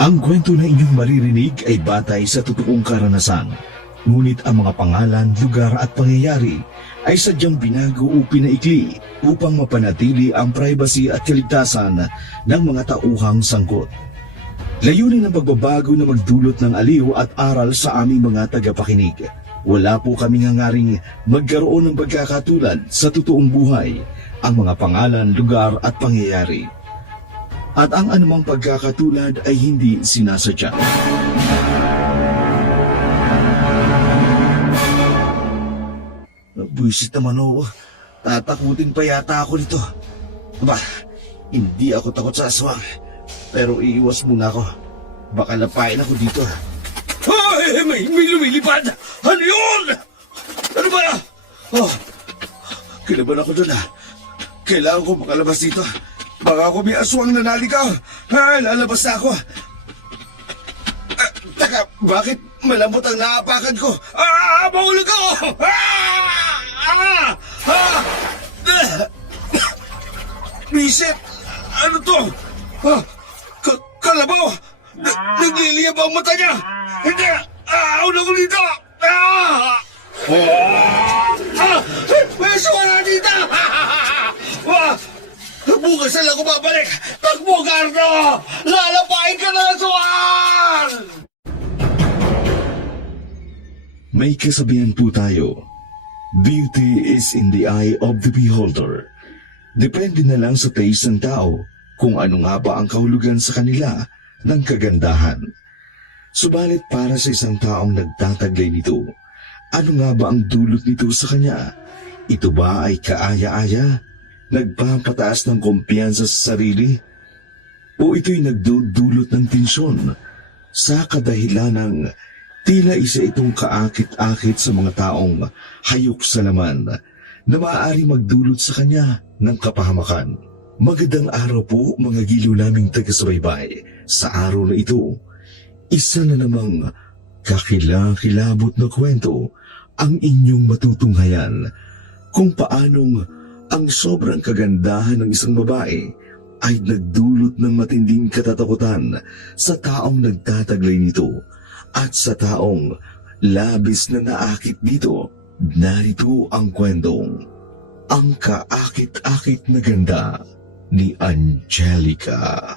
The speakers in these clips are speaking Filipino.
Ang kwento na inyong maririnig ay batay sa totoong karanasan. Ngunit ang mga pangalan, lugar at pangyayari ay sadyang binago o pinaikli upang mapanatili ang privacy at kaligtasan ng mga tauhang sangkot. Layunin ng pagbabago na magdulot ng aliw at aral sa aming mga tagapakinig. Wala po kaming hangaring magkaroon ng pagkakatulad sa totoong buhay, ang mga pangalan, lugar at pangyayari. At ang anumang pagkakatulad ay hindi sinasadya. Buisit naman ako. Tatakutin pa yata ako nito. Aba, hindi ako takot sa aswang. Pero iiwas muna ako. Baka lapain ako dito. Ay, may lumilipad! Ano yun? Ano ba? Oh, kilaban ako doon. Kailangan ko makalabas dito. Baka ako may aswang na naligaw. Lalabas na ako. Taka, bakit malambot ang naapakan ko? Mahulog ako! Bisit! Ano to? Kalabaw! Nagliliyab ang mata niya! Hindi! Una ko dito! May aswang na dito! Bukas na lang ako babalik! Takbo, Gardo! Lalapain ka na, aswang! May kasabihan po tayo, beauty is in the eye of the beholder. Depende na lang sa taste ng tao kung ano nga ba ang kahulugan sa kanila ng kagandahan. Subalit para sa isang taong nagtataglay nito, ano nga ba ang dulot nito sa kanya? Ito ba ay kaaya-aya? Nagpapataas ng kumpiyansa sa sarili? O ito'y nagdudulot ng tensyon sa kadahilan ng tila isa itong kaakit-akit sa mga taong hayok sa laman na maaari magdulot sa kanya ng kapahamakan. Magandang araw po mga giliw naming taga-subaybay. Sa araw na ito, isa na namang kakilakilabot na kwento ang inyong matutunghayan kung paanong ang sobrang kagandahan ng isang babae ay nagdulot ng matinding katatakutan sa taong nagtataglay nito at sa taong labis na naakit dito. Narito ang kwentong Ang Kaakit-Akit na Ganda ni Angelica.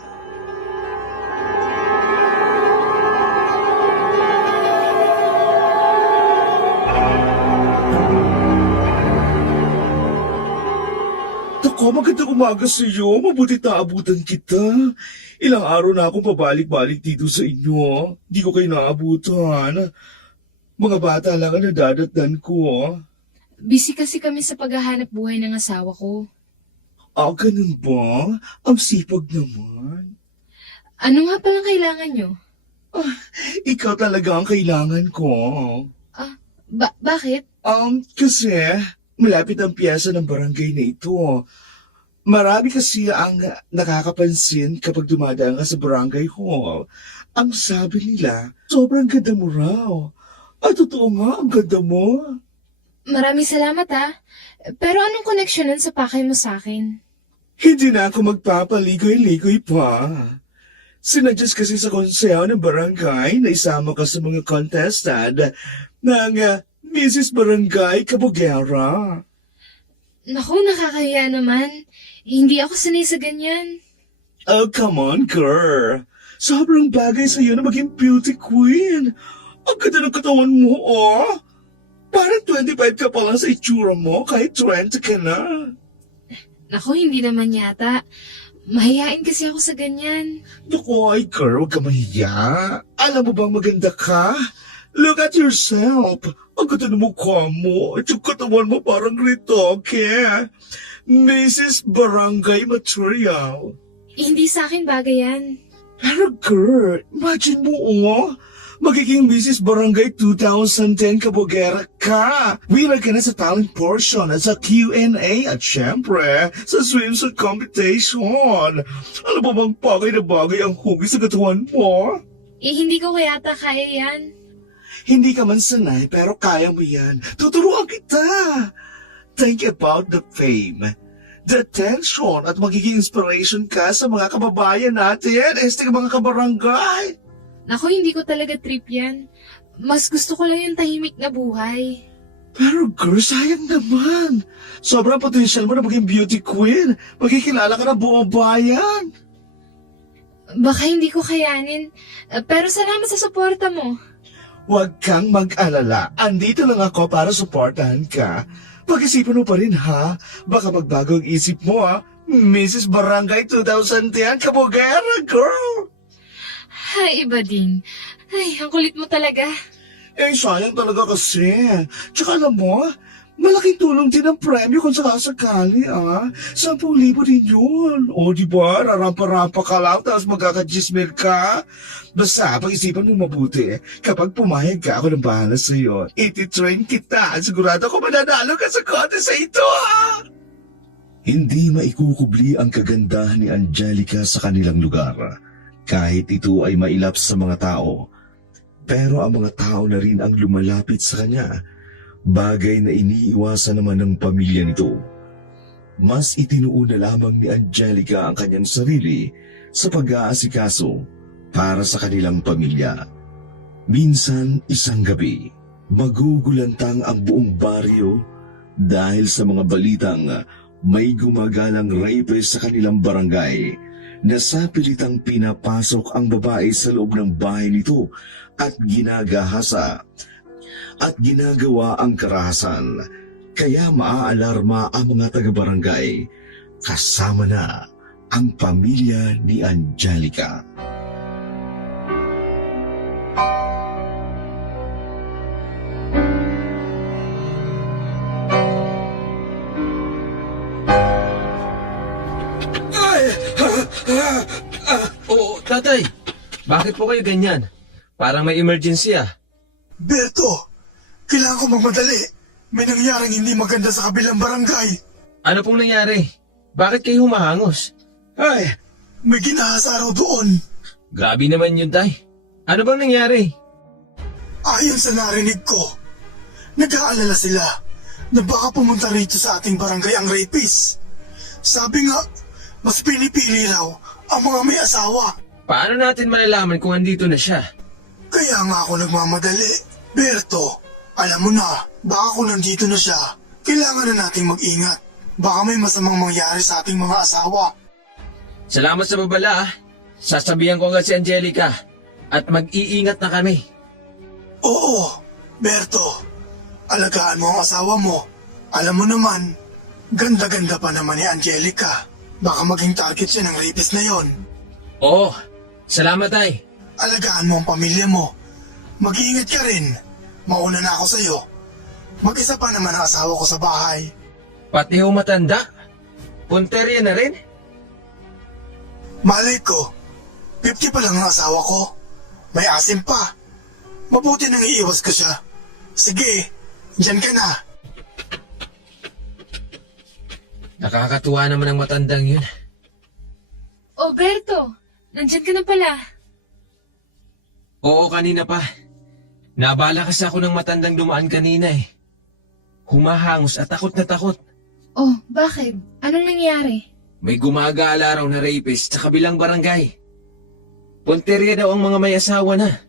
Ako, magandang umaga sa iyo. Mabuti naabutan kita. Ilang araw na akong pabalik-balik dito sa inyo. Di ko kayo naabutan. Mga bata lang ang nadadatnan ko. Busy kasi kami sa paghahanap buhay ng asawa ko. Ganun ba? Ang sipag naman. Ano nga palang kailangan nyo? Ikaw talaga ang kailangan ko. Bakit? Kasi malapit ang piyesa ng barangay na ito. Marami kasi ang nakakapansin kapag dumadaan ka sa barangay hall. Ang sabi nila, sobrang ganda mo raw. Totoo nga, ang ganda mo. Maraming salamat Pero anong koneksyonan sa pakay mo sa akin? Hindi na ako magpapaligoy-ligoy pa. Sinadjust kasi sa konseho ng barangay na isama ka sa mga contestant ng Mrs. Barangay Cabugera. Naku, nakakahiya naman. Hindi ako sanay sa ganyan. Come on, girl. Sobrang bagay sa'yo na maging beauty queen. Ang ganda ng katawan mo, Parang 25 ka pa lang sa itsura mo, kahit 20 ka na. Naku, hindi naman yata. Mahihain kasi ako sa ganyan. Naku, ay girl, huwag ka mahiya. Alam mo bang maganda ka? Look at yourself. Ang ganda ng mukha mo at yung katawan mo parang ritoke. Mrs. Barangay Material. Hindi sa akin bagay yan. Pero girl, imagine mo magiging Mrs. Barangay 2010 Cabugera ka. Winner ka na sa talent portion at sa Q&A at syempre sa swimsuit competition. Ano ba bang bagay ang hugis sa katawan mo? Hindi ko kayata kaya yan. Hindi ka man sanay pero kaya mo yan. Tuturuan kita. Think about the fame. detention at magiging inspiration ka sa mga kababayan natin, mga kabarangay. Naku, hindi ko talaga trip yan. Mas gusto ko lang yung tahimik na buhay. Pero girl, sayang naman. Sobrang potential mo na maging beauty queen. Magkikilala ka ng buong bayan. Baka hindi ko kayanin, pero salamat sa suporta mo. Huwag kang mag-alala. Andito lang ako para suportahan ka. Pag-isipan mo pa rin ha. Baka magbago ang isip mo ha. Mrs. Barangay 2010, kabugera, girl. Ay, iba din. Ay, ang kulit mo talaga. Sayang talaga kasi. Tsaka alam mo, malaking tulong din ang premyo kung sakasakali, 10,000 din yun. O, diba? Rarampa-rampa ka lang, tapos magkakajismil ka. Basta, pag-isipan mo mabuti. Kapag pumayag ka, ako nang bahala sa'yo. Iti-train kita. Sigurado ko mananalo ka sa contest sa ito, Hindi maikukubli ang kagandahan ni Angelica sa kanilang lugar. Kahit ito ay mailap sa mga tao. Pero ang mga tao na rin ang lumalapit sa kanya. Bagay na iniiwasan naman ng pamilya nito. Mas itinuuna lamang ni Angelica ang kanyang sarili sa pag-aasikaso para sa kanilang pamilya. Minsan, isang gabi, magugulantang ang buong baryo dahil sa mga balitang may gumagalang rapist sa kanilang barangay na sa pilitang pinapasok ang babae sa loob ng bahay nito at ginagahasa at ginagawa ang karahasan. Kaya maaalarma ang mga taga-barangay kasama na ang pamilya ni Angelica. Oo, tatay. Bakit po kayo ganyan? Parang may emergency Berto, kailangan ko magmadali. May nangyaring hindi maganda sa kabilang barangay. Ano pong nangyari? Bakit kayo humahangos? May ginahasa raw doon. Grabe naman yun, tay. Ano bang nangyari? Ayon sa narinig ko, nag-aalala sila na baka pumunta rito sa ating barangay ang rapist. Sabi nga, mas pinipili raw ang mga may asawa. Paano natin malalaman kung andito na siya? Kaya nga ako nagmamadali. Berto, alam mo na, baka kung nandito na siya, kailangan na nating mag-ingat. Baka may masamang mangyari sa ating mga asawa. Salamat sa babala. Sasabihan ko agad si Angelica at mag-iingat na kami. Oo, Berto, alagaan mo ang asawa mo. Alam mo naman, ganda-ganda pa naman ni Angelica. Baka maging target siya ng rapist na yon. Oo, salamat, tay. Alagaan mo ang pamilya mo. Mag-iingat ka rin. Mauna na ako sa'yo. Mag-isa pa naman ang asawa ko sa bahay. Pati ho matanda? Punterya na rin? Malay ko, 50 pa lang ang asawa ko. May asim pa. Mabuti nang iiwas ko siya. Sige, dyan ka na. Nakakatuwa naman ang matandang yun. Oh, Berto, nandyan ka na pala. Oo, kanina pa. Nabala kasi ako ng matandang dumaan kanina Humahangos at takot na takot. Oh, bakit? Anong nangyari? May gumagala raw na rapist sa kabilang barangay. Punterya daw ang mga may asawa na.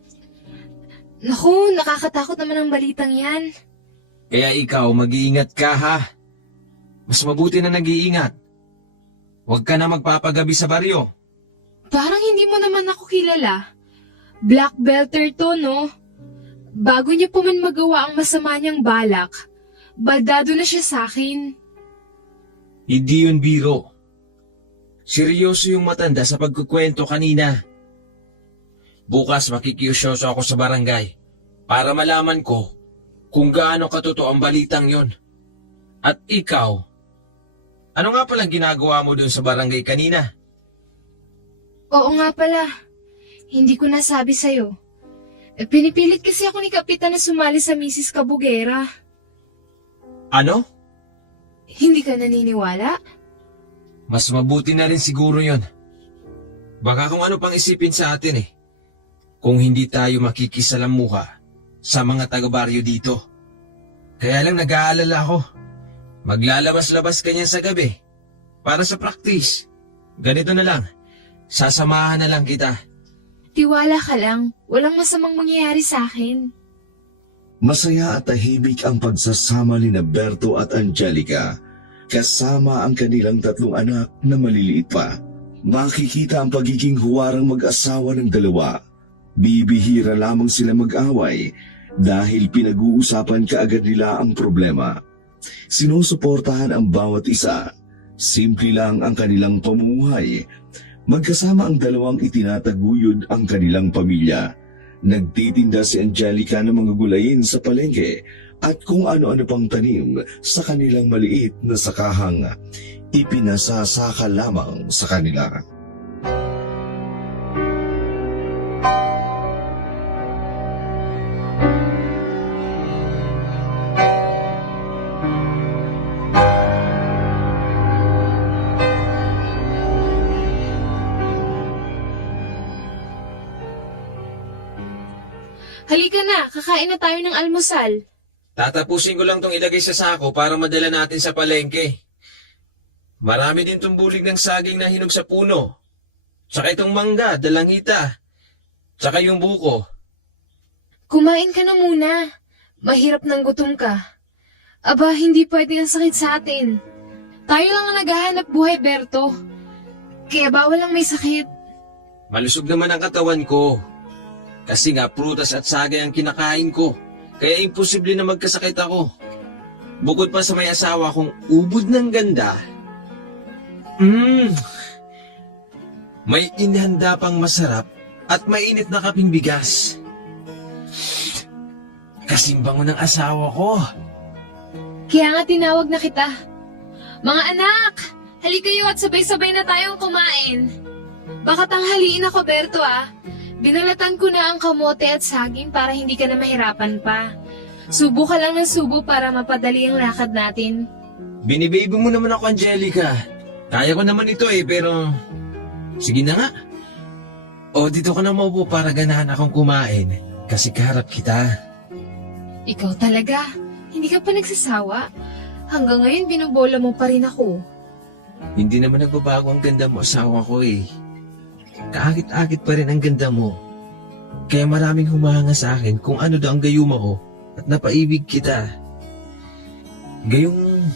Naku, nakakatakot naman ang balitang yan. Kaya ikaw, mag-iingat ka ha. Mas mabuti na nag-iingat. Huwag ka na magpapagabi sa baryo. Parang hindi mo naman ako kilala. Black belter to, no? Bago niya pa man magawa ang masama niyang balak, baldado na siya sa akin. Hindi yun biro. Seryoso yung matanda sa pagkukwento kanina. Bukas makikiusyoso ako sa barangay para malaman ko kung gaano katotoo ang balitang yon. At ikaw, ano nga palang ginagawa mo dun sa barangay kanina? Oo nga pala, hindi ko nasabi sa'yo. Pinipilit kasi ako ni Kapitan na sumali sa Mrs. Kabugera. Ano? Hindi ka naniniwala? Mas mabuti na rin siguro yon. Baka kung ano pang isipin sa atin kung hindi tayo makikisalamuha sa mga taga-baryo dito. Kaya lang nag-aalala ako. Maglalabas-labas ka niyan sa gabi. para sa practice. Ganito na lang, sasamahan na lang kita. Tiwala ka lang, walang masamang mangyayari sa akin. Masaya at tahimik ang pagsasama ni Berto at Angelica, kasama ang kanilang 3 anak na maliliit pa. Makikita ang pagiging huwarang mag-asawa ng dalawa. Bibihira lamang sila mag-away dahil pinag-uusapan kaagad nila ang problema. Sinusuportahan ang bawat isa. Simple lang ang kanilang pamumuhay. Magkasama ang dalawang itinataguyod ang kanilang pamilya. Nagtitinda si Angelica ng mga gulayin sa palengke at kung ano-ano pang tanim sa kanilang maliit na sakahang ipinasasaka lamang sa kanila. Halika na, kakain na tayo ng almusal. Tatapusin ko lang tong ilagay sa sako para madala natin sa palengke. Marami din tong bulig ng saging na hinog sa puno. Tsaka itong mangga, dalangita. Tsaka yung buko. Kumain ka na muna. Mahirap ng gutom ka. Aba, hindi pwede ang sakit sa atin. Tayo lang ang naghahanap buhay, Berto. Kaya bawal lang may sakit. Malusog naman ang katawan ko. Kasi nga prutas at sagay ang kinakain ko. Kaya imposible na magkasakit ako. Bukod pa sa may asawa kong ubod ng ganda. May inihanda pang masarap at mainit na kaping bigas. Kasing bango ng asawa ko. Kaya nga tinawag na kita. Mga anak, halika kayo at sabay-sabay na tayong kumain. Baka tanghaliin ako, Berto ah. Binalatan ko na ang kamote at saging para hindi ka na mahirapan pa. Subo ka lang ng subo para mapadali ang lakad natin. Binibaby mo naman ako, Angelica. Kaya ko naman ito pero... Sige na nga. O dito ka na maupo para ganahan akong kumain. Kasi kaharap kita. Ikaw talaga, hindi ka pa nagsasawa. Hanggang ngayon binubola mo pa rin ako. Hindi naman nagbabago ang ganda mo, asawa ko Kaakit-akit pa rin ang ganda mo. Kaya maraming humahanga sa akin kung ano daw ang gayuma ko at napaibig kita. Gayong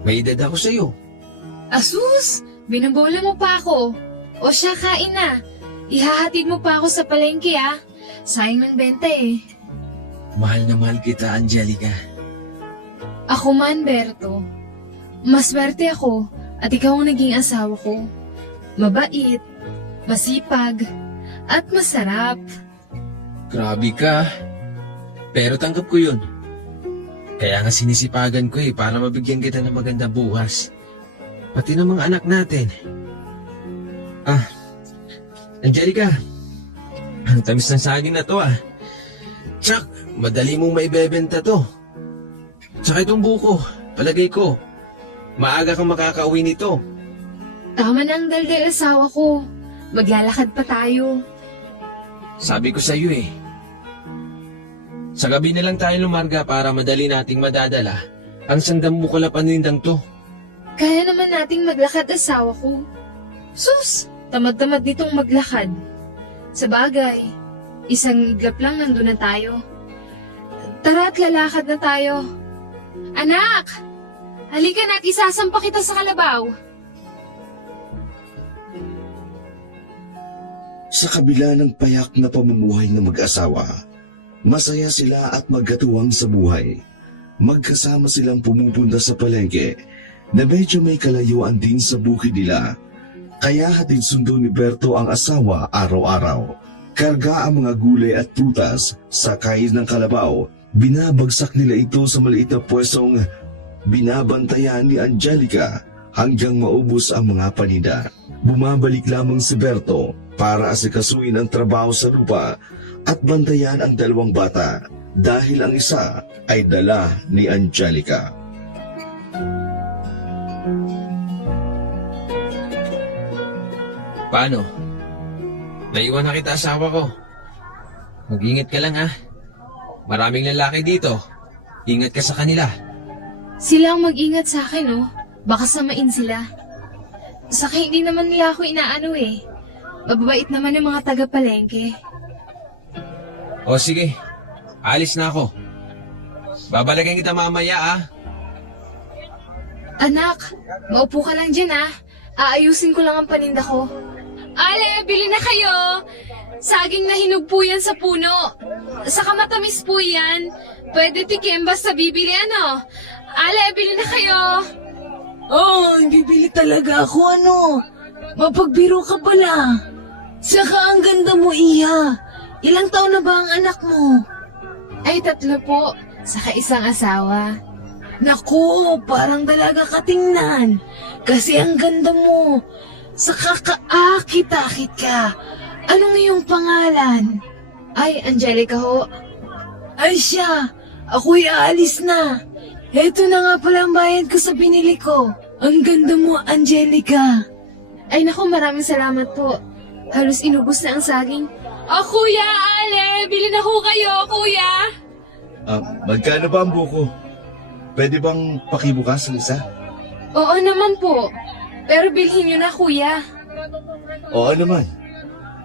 may edad ako sa'yo. Asus, binubola mo pa ako. O siya, kain na. Ihahatid mo pa ako sa palengke ah. Sayang ng benta eh. Mahal na mahal kita, Angelica. Ako man, Berto. Maswerte ako at ikaw ang naging asawa ko. Mabait, masipag, at masarap. Grabe ka. Pero tanggap ko yun. Kaya nga sinisipagan ko para mabigyan kita ng maganda bukas. Pati ng mga anak natin. Angelica. Ang tamis ng saging na to Tsak, madali mong maibebenta to. Tsaka itong buko, palagay ko. Maaga kang makakauwi nito. Tama na ang daldal asawa ko. Maglalakad pa tayo. Sabi ko sa'yo sa gabi na lang tayo lumarga para madali nating madadala ang sandamukala panindang to. Kaya naman nating maglakad asawa ko. Sus, tamad-tamad nitong maglakad. Sa bagay, isang iglap lang nandun na tayo. Tara at lalakad na tayo. Anak! Halika na at isasampa kita sa kalabaw. Sa kabila ng payak na pamumuhay ng mag-asawa, masaya sila at magkatuwang sa buhay. Magkasama silang pumupunta sa palengke na medyo may kalayuan din sa bukid nila. Kaya hatid sundo ni Berto ang asawa araw-araw. Karga ang mga gulay at prutas, sakay ng kalabaw. Binabagsak nila ito sa maliit na pwesong binabantayan ni Angelica hanggang maubos ang mga paninda. Bumabalik lamang si Berto para asikasuin ang trabaho sa lupa at bantayan ang 2 bata dahil ang isa ay dala ni Angelica. Paano? Naiwan na kita, asawa ko. Mag-ingat ka lang Maraming lalaki dito. Ingat ka sa kanila. Sila ang mag-ingat sa akin, oh. Baka samain sila. Saka hindi naman nila ako inaano eh. Mababait naman yung mga taga-palengke. O sige, alis na ako. Babalagan kita mamaya ah. Anak, maupo ka lang dyan ah. Aayusin ko lang ang paninda ko. Ale, bili na kayo! Saging na hinog po yan sa puno. Saka matamis po yan. Pwede tikim basta bibili ano. Ale, bili na kayo! Oh, bibili talaga ako ano. Mapagbiro ka pala. Saka ang ganda mo, Iha. Ilang taon na ba ang anak mo? Ay, 3 po. Saka isang asawa. Naku, parang dalaga ka tingnan. Kasi ang ganda mo. Saka kaakit-akit ka. Anong iyong pangalan? Ay, Angelica ho. Ay siya, ako'y aalis na. Eto na nga pala ang bayad ko sa binili ko. Ang ganda mo, Angelica. Ay naku, maraming salamat po. Halos inubos na ang saging. Oh, kuya, Ale! Bili na ho kayo, kuya! Magkano ba ang buko? Pwede bang pakibukas ang isa? Oo naman po. Pero bilhin nyo na, kuya. Oo naman.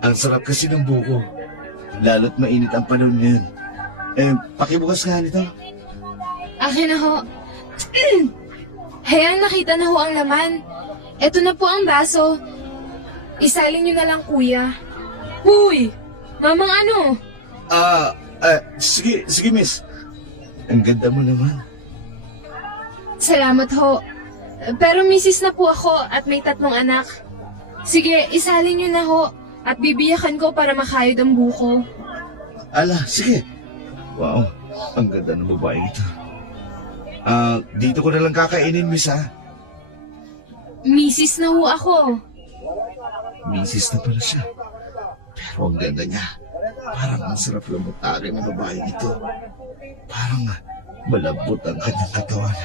Ang sarap kasi ng buko. Lalo't mainit ang panahon ngayon. Pakibukas nga nito. Akin na ho. Hayang nakita na ho ang laman. Eto na po ang baso. Isalin nyo na lang, kuya. Huy! Mamang ano? Sige miss. Ang ganda mo naman. Salamat ho. Pero misis na po ako at may 3 anak. Sige, isalin nyo na ho. At bibiyakan ko para makayod ang buko. Ala, sige. Wow, ang ganda ng babaeng ito. Dito ko na lang kakainin, miss ha. Misis na ho ako. Misis na pala siya. Pero ang ganda niya. Parang ang sarap lumutari ng babaeng ito. Parang malambot ang kanyang katawan.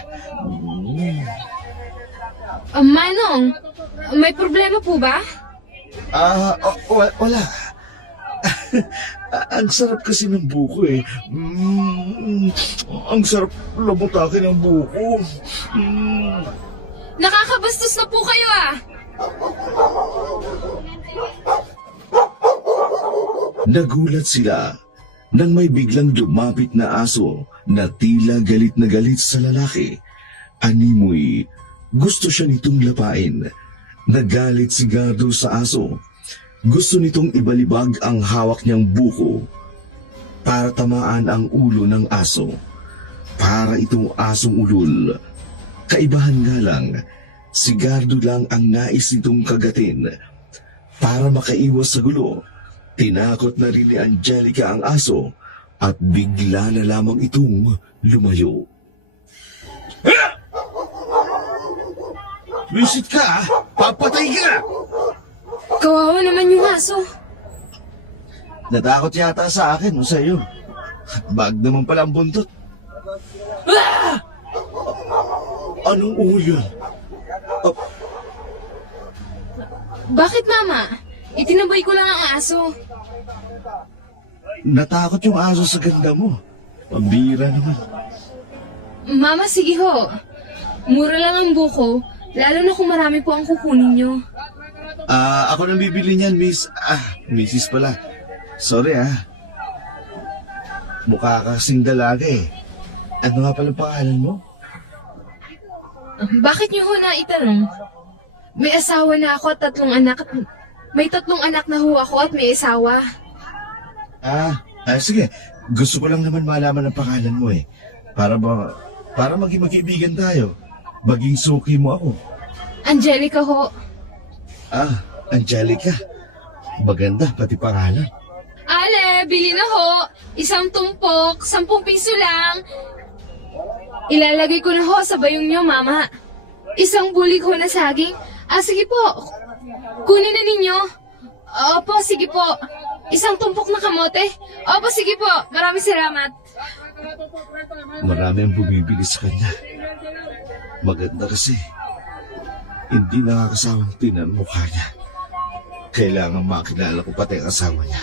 Manong, may problema po ba? Wala. Ang sarap kasi ng buko eh. Ang sarap lumutaki ng buko. Nakakabastos na po kayo ah! Nagulat sila nang may biglang lumapit na aso na tila galit na galit sa lalaki. Animoy, gusto siya nitong lapain. Nagalit si Gardo sa aso. Gusto nitong ibalibag ang hawak niyang buko para tamaan ang ulo ng aso. Para itong asong ulol. Kaibahan nga lang, si Gardo lang ang nais nitong kagatin. Para makaiwas sa gulo, tinakot na rin ni Angelica ang aso at bigla na lamang itong lumayo. Visit ka, papatay ka! Kawawa naman yung aso. Natakot yata sa akin o sa iyo. Bag naman pala ang buntot. Anong ulo yun? Bakit mama? Itinabay ko lang ang aso. Natakot yung aso sa ganda mo. Pambira naman. Mama, sige ho. Mura lang ang buko, lalo na kung marami po ang kukunin nyo. Ako nang bibili niyan, miss. Mrs. pala. Sorry Mukha kasing dalaga eh. Ano nga pala pangalan mo? Bakit nyo ho na itanong? May asawa na ako at 3 anak. May 3 anak na ho ako at may asawa. Sige. Gusto ko lang naman malaman ang pangalan mo eh. Para maging magkaibigan tayo. Maging suki mo ako. Angelica ho. Angelica. Maganda, pati pangalan. Ale, bili na ho. 1 tumpok, 10 piso lang. Ilalagay ko na ho sa bayong nyo, mama. 1 bulig ho na saging. Sige po. Kunin na ninyo. Opo, sige po. 1 tumpok na kamote. Opo, sige po. Maraming salamat. Marami ang bumibili sa kanya. Maganda kasi. Hindi nakakasawang tingnan ang mukha niya. Kailangan makilala ko pati ang asawa niya.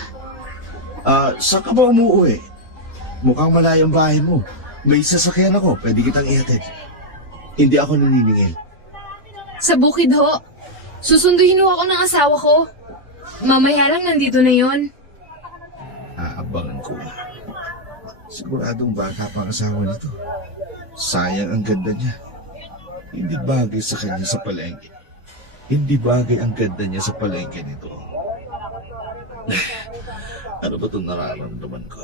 Saan ka ba umuwi? Mukhang malayo ang bahay mo. May sasakyan ako, pwede kitang ihatid. Hindi ako naniningil. Sa bukid ho. Susunduhin ho ako ng asawa ko. Mamaya lang nandito na yon. Aabangan ko. Siguradong bata pa ang asawa nito. Sayang ang ganda niya. Hindi bagay sa kanya sa palengke. Hindi bagay ang ganda niya sa palengke nito. Ano ba itong nararamdaman ko?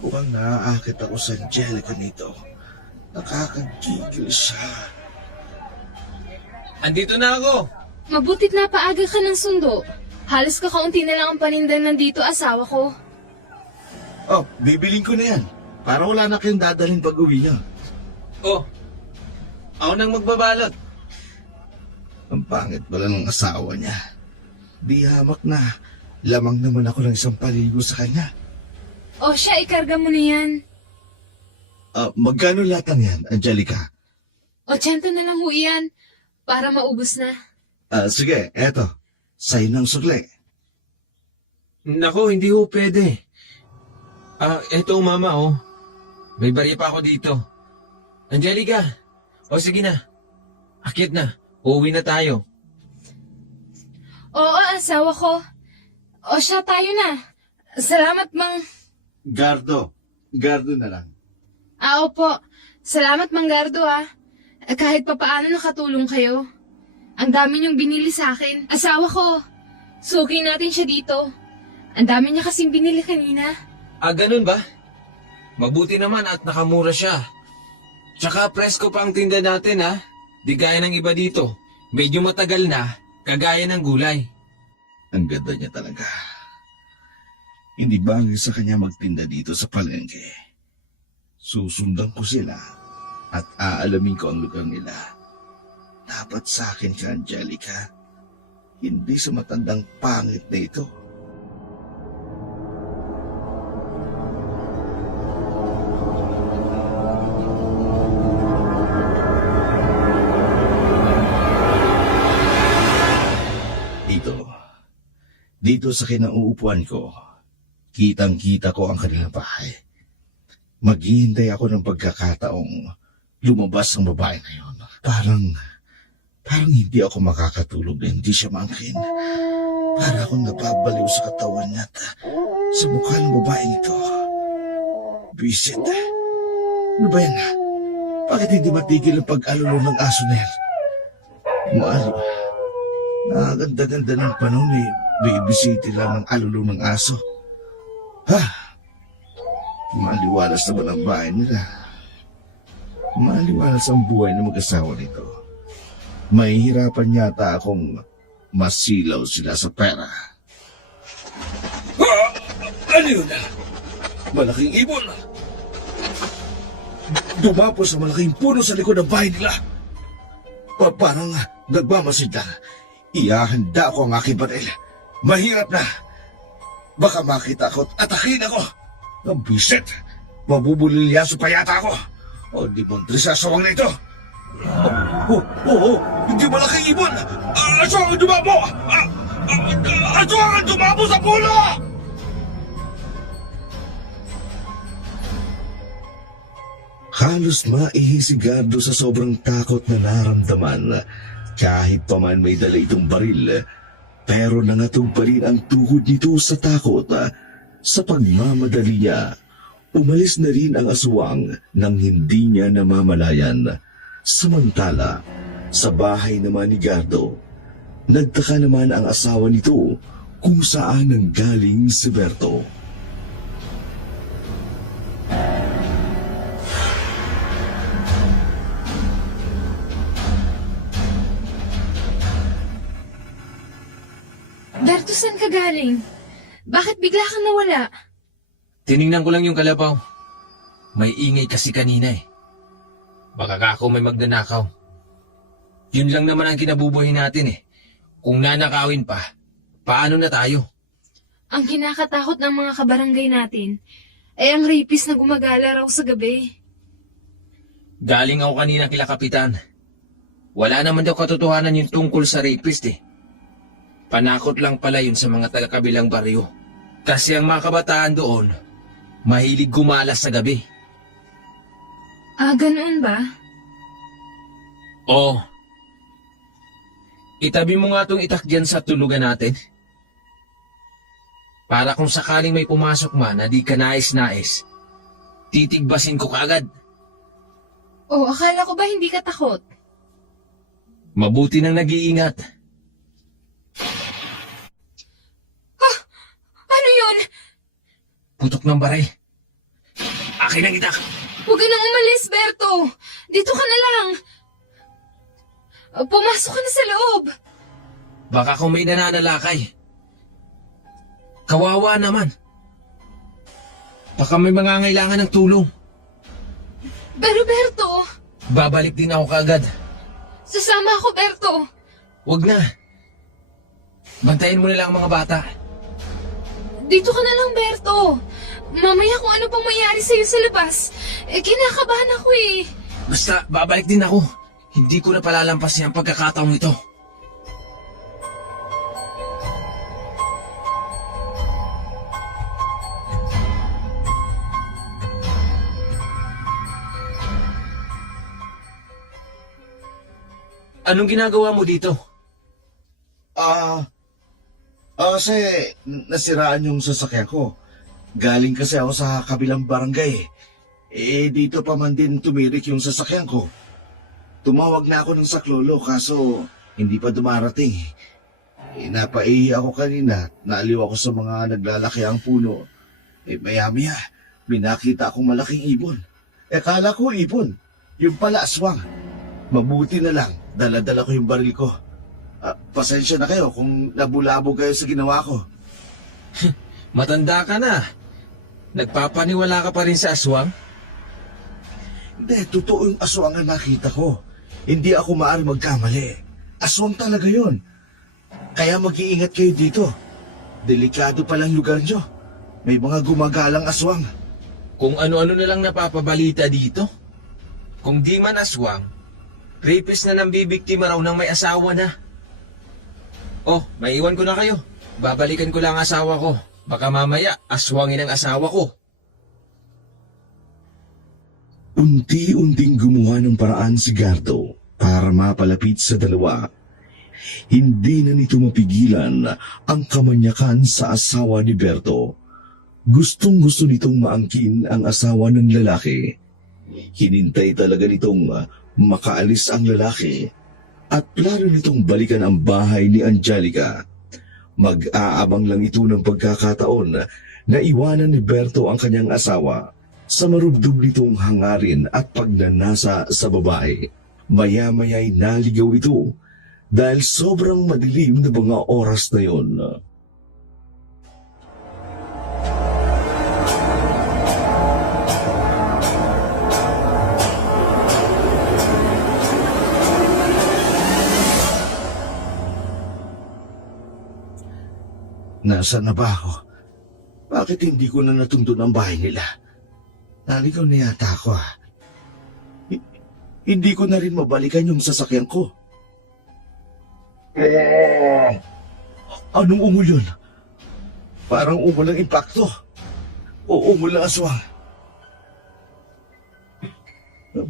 Mukhang naaakit ako sa Angelica nito. Nakakagigil siya. Andito na ako! Mabutit na paaga ka ng sundo. Halos kakaunti na lang ang panindan nandito asawa ko. Oh, bibiling ko na yan. Para wala na kayong dadalhin pag-uwi niya. Oh, ako nang magbabalot. Ang pangit pala ng asawa niya. Di hamak na. Lamang naman ako ng isang paligo sa kanya. O siya, ikarga mo na yan. Magkano latang yan, Angelica? 80 na lang ho iyan. Para maubos na. Sige, eto. Sa'yo ng sukli. Nako, hindi ho pwede. Eto mama oh. May barya pa ako dito. Angelica, o sige na. Akyat na, uuwi na tayo. Oo, asawa ko. O siya, tayo na. Salamat, Mang... Gardo. Gardo na lang. Opo. Salamat, Mang Gardo, Kahit papaano nakatulong kayo. Ang dami niyong binili sa akin. Asawa ko. Suki natin siya dito. Ang dami niya kasing binili kanina. Ganun ba? Mabuti naman at nakamura siya. Tsaka presko pa ang tinda natin Di gaya ng iba dito. Medyo matagal na, kagaya ng gulay. Ang ganda niya talaga. Hindi bagay sa kanya magtinda dito sa palengke. Susundan ko sila at aalamin ko ang lugar nila. Dapat sa akin ka, Angelica. Hindi sa matandang pangit na ito. Dito sa kinauupuan ko, kitang-kita ko ang kanilang bahay. Maghihintay ako ng pagkakataong lumabas ang babae na yun. Parang hindi ako makakatulog na hindi siya maangkin. Para akong napabaliw sa katawan niya at sa mukha ng babae nito. Bisit. Ano ba yan? Bakit hindi matigil ang pag-alalo ng aso na yan? Maalo. Nakaganda-ganda ng panahon bibisiti lang ng alulo ng aso. Maliwalas naman ang bahay nila. Maliwalas ang buhay ng mag-asawa nito. Mahihirapan yata akong masilaw sila sa pera. Ano yun? Malaking ibon. Dumapo sa malaking puno sa likod ng bahay nila. Parang nagmamasid lang. Iahanda ko ang aking baril. Mahirap na. Baka makita ko at atakin ako. Ang bisit. Mabubulilyaso pa yata ako. O di montre sa asawang na ito. Hindi malaking ibon. Asawang dumabo. Asawang dumabo sa puno. Halos maihisigardo sa sobrang takot na naramdaman. Kahit pa man may dala itong baril, pero nangatog pa rin ang tuhod nito sa takot. Sa pagmamadali niya, umalis na rin ang aswang nang hindi niya namamalayan. Samantala, sa bahay naman ni Gardo, nagtaka naman ang asawa nito kung saan nanggaling si Berto. Berto, saan ka galing? Bakit bigla kang nawala? Tiningnan ko lang yung kalabaw. May ingay kasi kanina Baka ako may magnanakaw. Yun lang naman ang kinabubuhay natin Kung nanakawin pa, paano na tayo? Ang kinakatakot ng mga kabarangay natin ay ang rapist na gumagala raw sa gabi. Galing ako kanina kila Kapitan. Wala naman daw katotohanan yung tungkol sa rapist Panakot lang pala yun sa mga taga-kabilang baryo. Kasi ang mga kabataan doon, mahilig gumalas sa gabi. Ganoon ba? Oo. Itabi mo nga tong itak dyan sa tulugan natin. Para kung sakaling may pumasok man na di ka nais-nais, titigbasin ko kaagad. Oh, akala ko ba hindi ka takot? Mabuti nang nag-iingat. Ano yun? Putok ng bare. Akin ang itak. Huwag ka nang umalis, Berto. Dito ka na lang. Pumasok ka na sa loob. Baka kung may nananalakay. Kawawa naman. Baka may mangangailangan ng tulong. Pero Berto, Babalik din ako kaagad. sasama ako, Berto. Huwag na. Bantayan mo na lang ang mga bata. Dito ka na lang, Berto. Mamaya kung ano pang mangyari sa'yo sa labas. Kinakabahan ako eh. Basta, babalik din ako. Hindi ko na palalampasin ang pagkakataong ito. Anong ginagawa mo dito? Kasi nasiraan yung sasakyan ko. Galing kasi ako sa kabilang barangay. Dito pa man din tumirik yung sasakyan ko. Tumawag na ako ng saklolo kaso hindi pa dumarating. Napaihi ako kanina, naaliw ako sa mga naglalaki ang puno. Maya-maya, binakita akong malaking ibon. Kala ko ibon, yung pala aswang. Mabuti na lang, dala-dala ko yung baril ko. Pasensya na kayo kung nabulabog kayo sa ginawa ko. Matanda ka na. Nagpapaniwala ka pa rin sa aswang? Hindi, totoo yung aswang ang nakita ko. Hindi ako maaari magkamali. Aswang talaga yon. Kaya mag-iingat kayo dito. Delikado palang lugar nyo. May mga gumagalang aswang. Kung ano-ano na lang napapabalita dito. Kung di man aswang, rapist na nang bibiktima raw ng may asawa na. Oh, maiwan ko na kayo. Babalikan ko lang ang asawa ko. Baka mamaya, aswangin ang asawa ko. Unti-unting gumawa ng paraan si Gardo para mapalapit sa dalawa. Hindi na nito mapigilan ang kamanyakan sa asawa ni Berto. Gustong-gusto nitong maangkin ang asawa ng lalaki. Hinintay talaga nitong makaalis ang lalaki at plano nitong balikan ang bahay ni Angelica. Mag-aabang lang ito ng pagkakataon na iwanan ni Berto ang kanyang asawa sa marubdob nitong hangarin at pagnanasa sa babae. Maya-maya'y naligaw ito dahil sobrang madilim na mga oras na yon. Nasaan na ba ako? Bakit hindi ko na natuntun ang bahay nila? Naligaw na yata ako Hindi ko na rin mabalikan yung sasakyan ko. Anong ungol yun? Parang ungol ng impacto. O ungol ng aswang.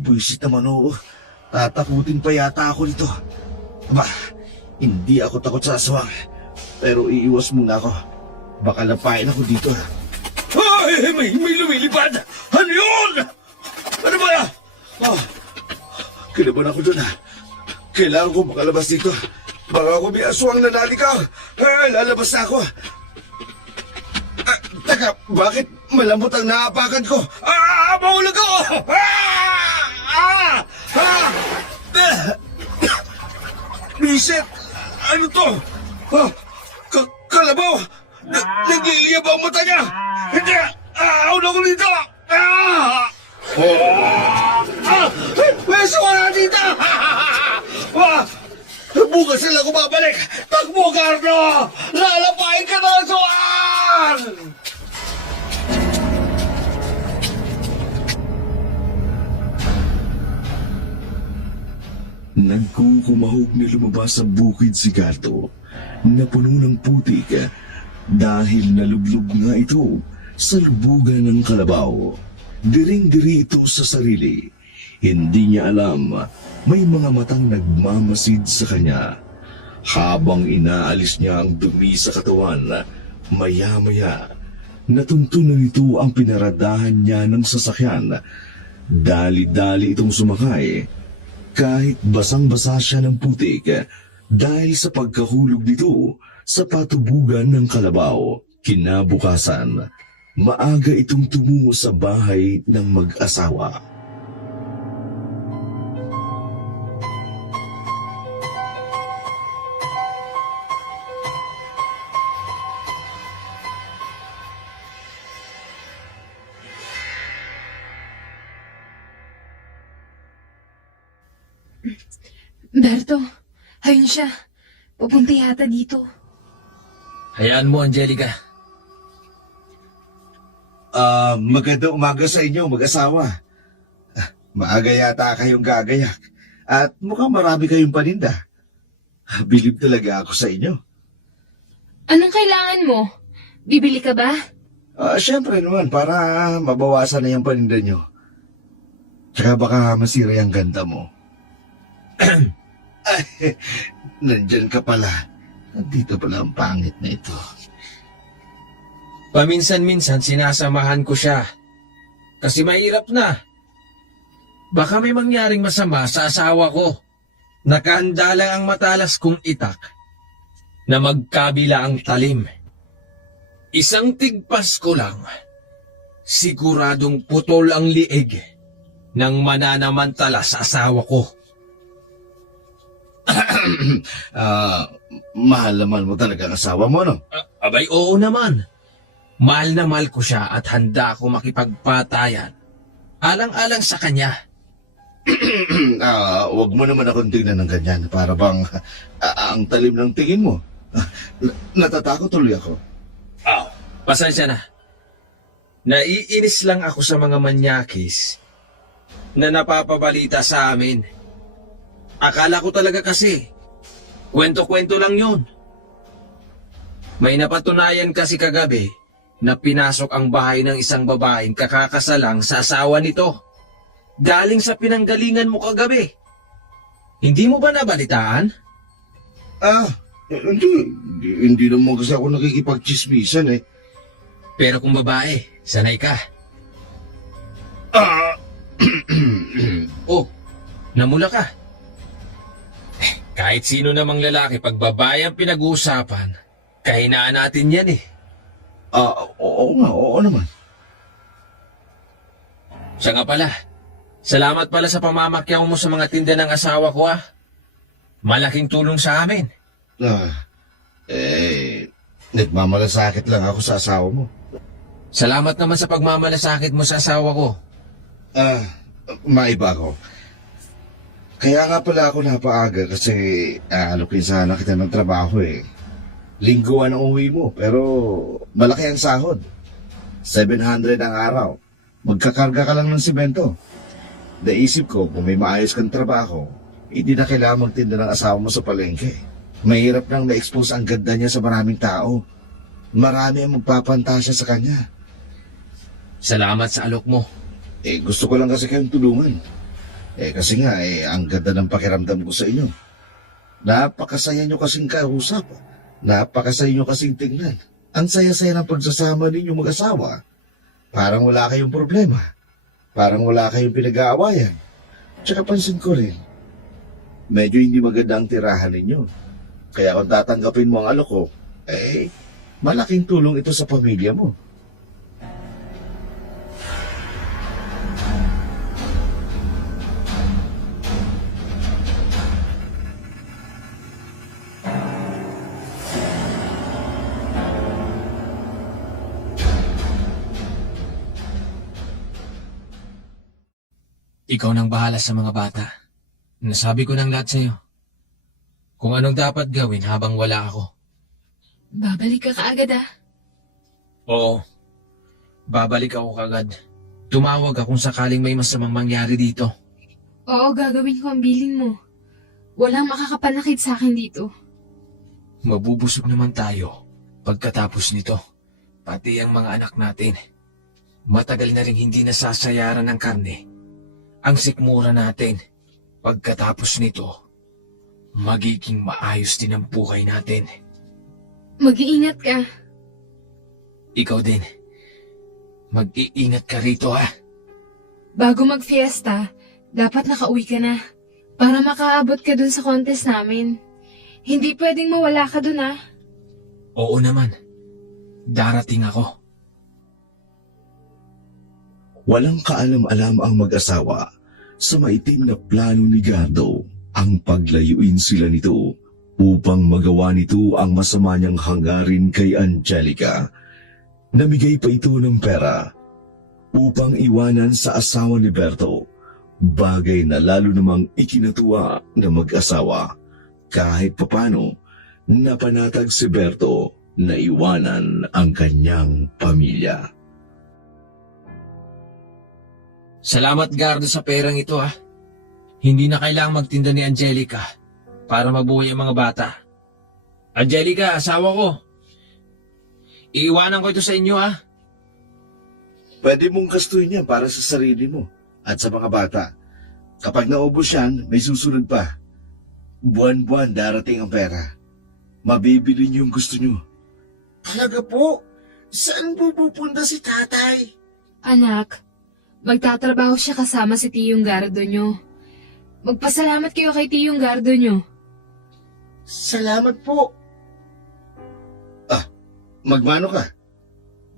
Buisit naman oo. Tatakutin pa yata ako nito. Aba, hindi ako takot sa aswang. Pero iiwas muna ako. Baka lapain ako dito. Ay! May lumilipad! Ano yun? Ano ba? Kinabahan ako dun Kailangan ko makalabas dito. Baka ako may aswang na nalikaw. Lalabas na ako. Teka, bakit malambot ang naapakan ko? Mahulog ako! Bisit! Ano to? Kalabaw! Nagliliyab ang mata niya! Hindi! Ulo ko dito! May suwala dito! Bukas sila ko babalik! Takbo, Carlo! Lalapain ka na ang suwan! Nagkukumahog na lumabas sa bukid si Carlo na puno ng putik dahil nalublog nga ito sa lubugan ng kalabaw. Diring-diri ito sa sarili. Hindi niya alam may mga matang nagmamasid sa kanya. Habang inaalis niya ang dumi sa katawan, maya-maya, natuntunan nito ang pinaradahan niya ng sasakyan. Dali-dali itong sumakay, kahit basang-basa siya ng putik dahil sa pagkahulog nito sa patubugan ng kalabaw. Kinabukasan, maaga itong tumungo sa bahay ng mag-asawa. Berto, ayun siya. Pupunta yata dito. Hayaan mo, Angelica. Magandang umaga sa inyo, mag-asawa. Maaga yata kayong gagayak at mukhang marami kayong paninda. Bilib talaga ako sa inyo. Anong kailangan mo? Bibili ka ba? Siyempre naman, para mabawasan na yung paninda nyo. Tsaka baka masira yung ganda mo. Ay, nandyan ka pala. Nandito pala ang pangit na ito. Paminsan-minsan sinasamahan ko siya. Kasi mahirap na. Baka may mangyaring masama sa asawa ko. Nakahanda lang ang matalas kong itak na magkabila ang talim. Isang tigpas ko lang. Siguradong putol ang liig ng mananamantala sa asawa ko. Mahal naman mo talaga ang asawa mo, no? Abay, oo naman. Mahal na mahal ko siya at handa ako makipagpatayan. Alang-alang sa kanya. Wag mo naman akong tingnan ng ganyan. Para bang ang talim ng tingin mo. Natatakot tuloy ako. Pasensya na. Naiinis lang ako sa mga manyakis na napapabalita sa amin. Akala ko talaga kasi, kwento-kwento lang yun. May napatunayan kasi kagabi na pinasok ang bahay ng isang babaeng kakakasalang sa asawa nito. Galing sa pinanggalingan mo kagabi. Hindi mo ba nabalitaan? Hindi naman kasi ako nakikipagchismisan eh. Pero kung babae, sanay ka. Oh, namula ka. Kahit sino namang lalaki, pag babae ang pinag-uusapan, kahinaan natin yan eh. Oo naman. Siya nga pala, salamat pala sa pamamakyaw mo sa mga tinda ng asawa ko ah. Malaking tulong sa amin. Nagmamalasakit lang ako sa asawa mo. Salamat naman sa pagmamalasakit mo sa asawa ko. Maiba ko. Kaya nga pala ako napaaga kasi alokin sana kita ng trabaho eh. Lingguan ang uwi mo pero malaki ang sahod. 700 ang araw. Magkakarga ka lang ng simento. Naisip ko kung may maayos kang trabaho, hindi na kailangan magtinda ng asawa mo sa palengke. Mahirap nang ma-expose ang ganda niya sa maraming tao. Marami ang magpapantasya sa kanya. Salamat sa alok mo. Gusto ko lang kasi kayong tulungan. Kasi nga, ang ganda ng pakiramdam ko sa inyo. Napakasaya nyo kasing kausap. Napakasaya nyo kasing tingnan. Ang saya-saya ng pagsasama ninyo mag-asawa. Parang wala kayong problema. Parang wala kayong pinag-aawayan. Tsaka pansin ko rin, medyo hindi maganda ang tirahan ninyo. Kaya kung tatanggapin mo ang alok ko, malaking tulong ito sa pamilya mo. Ikaw nang bahala sa mga bata. Nasabi ko ng lahat sa'yo. Kung anong dapat gawin habang wala ako. Babalik ka kaagad ah. Oo. Babalik ako kagad. Tumawag akong sakaling may masamang mangyari dito. Oo, gagawin ko ang bilin mo. Walang makakapanakit sa akin dito. Mabubusog naman tayo pagkatapos nito. Pati ang mga anak natin. Matagal na rin hindi nasasayaran ng karne ang sikmura natin. Pagkatapos nito, magiging maayos din ang buhay natin. Mag-iingat ka. Ikaw din. Mag-iingat ka rito ha. Bago mag-fiesta, dapat nakauwi ka na. Para makaabot ka dun sa contest namin. Hindi pwedeng mawala ka dun ah. Oo naman. Darating ako. Walang kaalam-alam ang mag-asawa sa maitim na plano ni Gardo ang paglayuin sila nito upang magawa nito ang masama niyang hangarin kay Angelica. Namigay pa ito ng pera upang iwanan sa asawa ni Berto, bagay na lalo namang ikinatuwa na mag-asawa. Kahit papano, napanatag si Berto na iwanan ang kanyang pamilya. Salamat Gardo sa perang ito ha. Hindi na kailangang magtinda ni Angelica para mabuhay ang mga bata. Angelica, asawa ko. Iiwanan ko ito sa inyo ha. Pwede mong gastuin yan para sa sarili mo at sa mga bata. Kapag naubos yan, may susunod pa. Buwan-buwan darating ang pera. Mabibili niyo yung gusto niyo. Talaga po? Saan pupunta si tatay? Anak, magtatrabaho siya kasama si Tiyong Gardo nyo. Magpasalamat kayo kay Tiyong Gardo nyo. Salamat po. Magmano ka?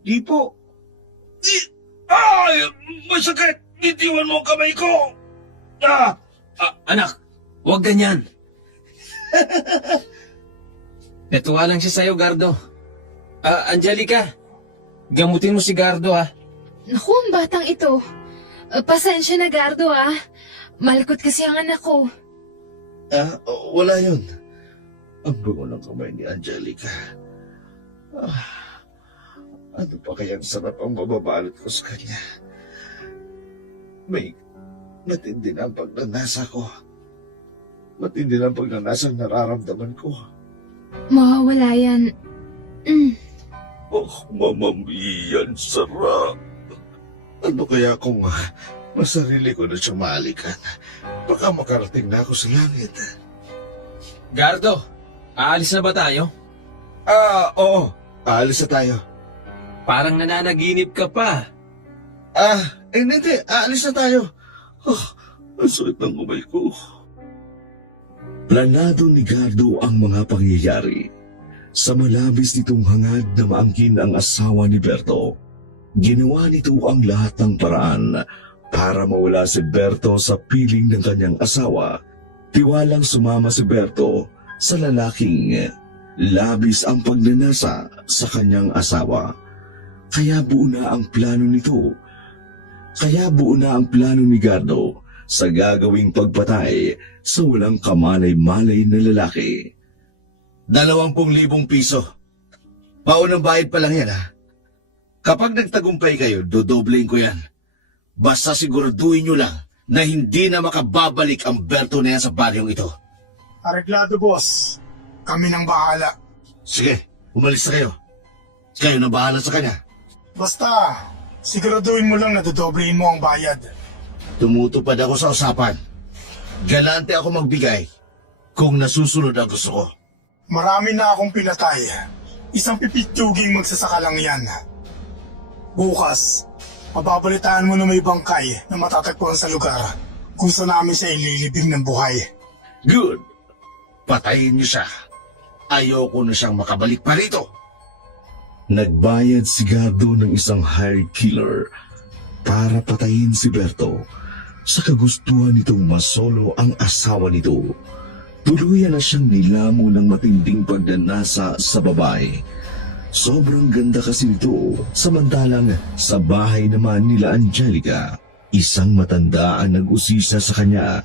Di po. Ay! Masakit! Bitiwan mo ang kamay ko! Anak, huwag ganyan. Natuwa lang siya sa'yo, Gardo. Angelica, gamutin mo si Gardo ha. Naku, ang batang ito. Pasensya na, Gardo ah. Malkot kasi ang anak ko. Wala yun. Ang bango ng kamay ni Angelica. Ano pa kayang sarap ang mababalot ko sa kanya? May matindi na ang pagnanasa ko. Matindi na ang pagnanasa ang nararamdaman ko. Mawawala yan. Mamamiyan, sarap. Ano kaya kung masarili ko na siyang maalikan? Baka makarating na ako sa langit. Gardo, aalis na ba tayo? Oo. Aalis na tayo. Parang nananaginip ka pa. Hindi. Aalis na tayo. Ang sakit ng kamay ko. Planado ni Gardo ang mga pangyayari. Sa malabis nitong hangad na maangkin ang asawa ni Berto, ginawa nito ang lahat ng paraan para mawala si Berto sa piling ng kanyang asawa. Tiwalang sumama si Berto sa lalaking labis ang pagnanasa sa kanyang asawa. Kaya buo na ang plano nito. Kaya buo na ang plano ni Gardo sa gagawing pagpatay sa walang kamalay-malay na lalaki. 20,000 piso. Paunang bayad pa lang yan ha. Kapag nagtagumpay kayo, dodoblein ko yan. Basta siguraduhin nyo lang na hindi na makababalik ang Berto na yan sa baryong ito. Areglado, boss. Kami nang bahala. Sige, umalis na kayo. Kayo na bahala sa kanya. Basta, siguraduhin mo lang na dodoblein mo ang bayad. Tumutupad ako sa usapan. Galante ako magbigay kung nasusunod ang gusto ko. Marami na akong pinatay. Isang pipituging magsasaka lang yan. Bukas, mababalitaan mo na may bangkay na matatagpuan sa lugar kung saan namin siya ililibing ng buhay. Good. Patayin niyo siya. Ayoko na siyang makabalik pa rito. Nagbayad si Gardo ng isang hired killer para patayin si Berto sa kagustuhan nitong masolo ang asawa nito. Tuluyan na siyang nilamo ng matinding pagnanasa sa babae. Sobrang ganda kasi nito, samantalang sa bahay naman nila Angelica, isang matanda ang nag-usisa sa kanya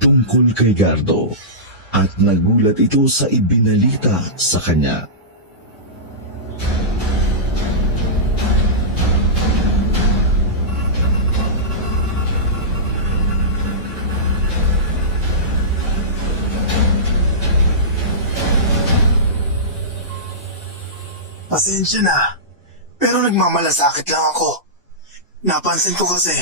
tungkol kay Gardo at nagulat ito sa ibinalita sa kanya. Pasensya na, pero nagmamalasakit lang ako. Napansin ko kasi,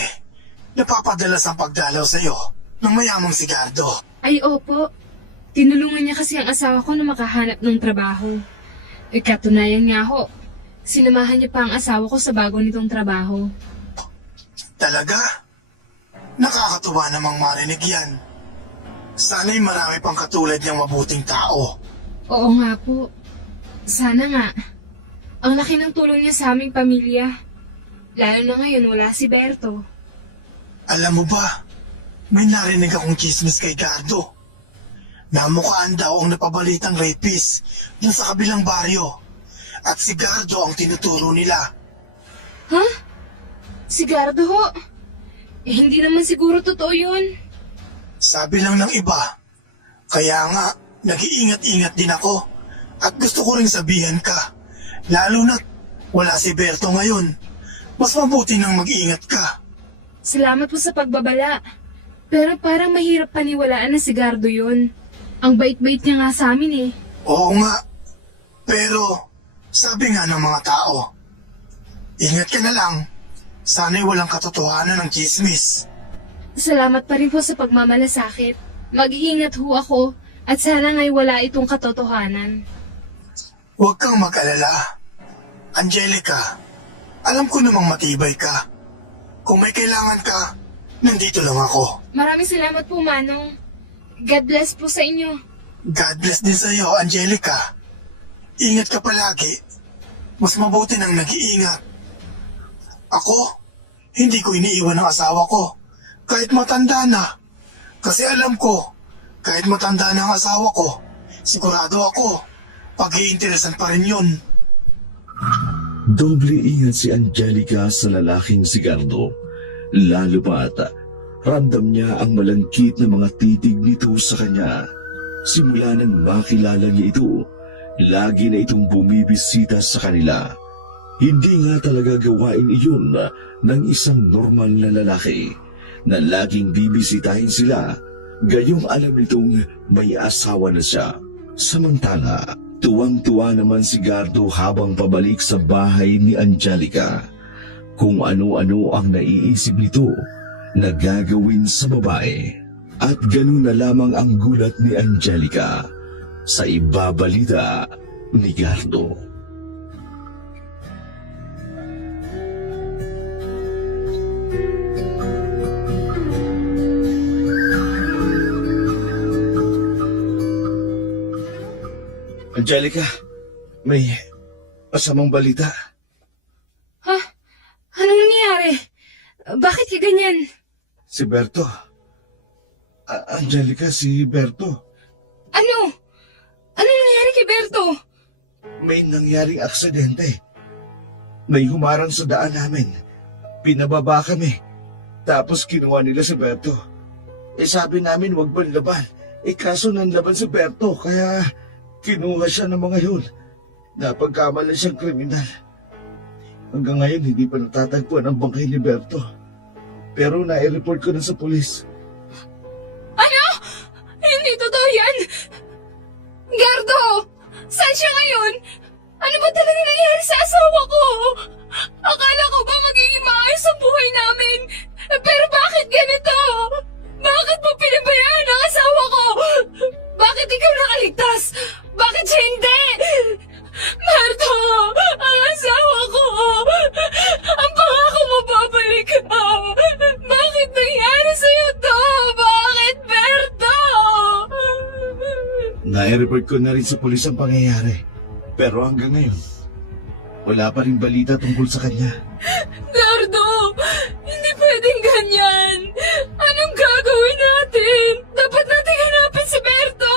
napapadalas ang pagdalaw sa'yo ng mayamang si Gardo. Ay, opo. Tinulungan niya kasi ang asawa ko na makahanap ng trabaho. Katunayan nga ho, sinamahan niya pa ang asawa ko sa bago nitong trabaho. Talaga? Nakakatuwa namang marinig yan. Sana'y marami pang katulad niyang mabuting tao. Oo nga po. Sana nga. Ang laki ng tulong niya sa aming pamilya. Lalo na ngayon wala si Berto. Alam mo ba, may narinig akong chismis kay Gardo. Namukaan daw ang napabalitang rapist dun sa kabilang baryo. At si Gardo ang tinuturo nila. Ha? Sigardo ho? Hindi naman siguro totoo yun. Sabi lang ng iba. Kaya nga, nag-iingat-ingat din ako. At gusto ko ring sabihan ka. Lalo na't wala si Berto ngayon. Mas mabuti nang mag-iingat ka. Salamat po sa pagbabala. Pero parang mahirap paniwalaan na Sigardo yun. Ang bait-bait niya nga sa amin eh. Oo nga. Pero, sabi nga ng mga tao, ingat ka na lang. Sana'y walang katotohanan ng chismis. Salamat pa rin po sa pagmamalasakit. Mag-iingat ho ako at sana nga'y wala itong katotohanan. Huwag kang mag-alala. Angelica, alam ko namang matibay ka. Kung may kailangan ka, nandito lang ako. Maraming salamat po, Manong. God bless po sa inyo. God bless din sa'yo, Angelica. Ingat ka palagi. Mas mabuti nang nag-iingat. Ako, hindi ko iniiwan ang asawa ko. Kahit matanda na. Kasi alam ko, kahit matanda na ang asawa ko, sigurado ako, pag-iinteresan pa rin yun. Doble ingat si Angelica sa lalaking si Gardo. Lalo pa't ramdam niya ang malangkit na mga titig nito sa kanya. Simula nang makilala niya ito, lagi na itong bumibisita sa kanila. Hindi nga talaga gawain iyon ng isang normal na lalaki na laging bibisitahin sila, gayong alam nitong may asawa na siya. Samantala, tuwang-tuwa naman si Gardo habang pabalik sa bahay ni Angelica. Kung ano-ano ang naiisip nito na gagawin sa babae. At ganun na lamang ang gulat ni Angelica sa ibabalita ni Gardo. Angelica, may masamang balita. Ha? Anong nangyari? Bakit ka ganyan? Si Berto. Angelica, si Berto. Ano? Anong nangyari kay Berto? May nangyaring aksidente. May humarang sa daan namin. Pinababa kami. Tapos kinuha nila si Berto. Sabi namin wag banlaban. Kaso nanlaban si Berto kaya kinuha siya ng mga yun. Napagkamalan siyang kriminal. Hanggang ngayon hindi pa natatagpuan ang bangkay ni Berto. Pero nai-report ko na sa pulis. Ano? Hindi totoo yan! Gardo! Saan siya ngayon? Ano ba talaga nangyari sa asawa ko? Akala ko ba magiging maayos ang buhay namin? Pero bakit ganito? Bakit mo pinabayaan ang asawa ko? Bakit ikaw nakaligtas? Bakit siya hindi? Marto! Ang asawa ko! Ang pangako mo babalik ka! Bakit nangyari sa'yo to? Bakit, Berto? Nai-report ko na rin sa pulis ang pangyayari. Pero hanggang ngayon, wala pa rin balita tungkol sa kanya. Gardo! Hindi pwedeng ganyan! Anong gagawin natin? Dapat natin hanapin si Berto!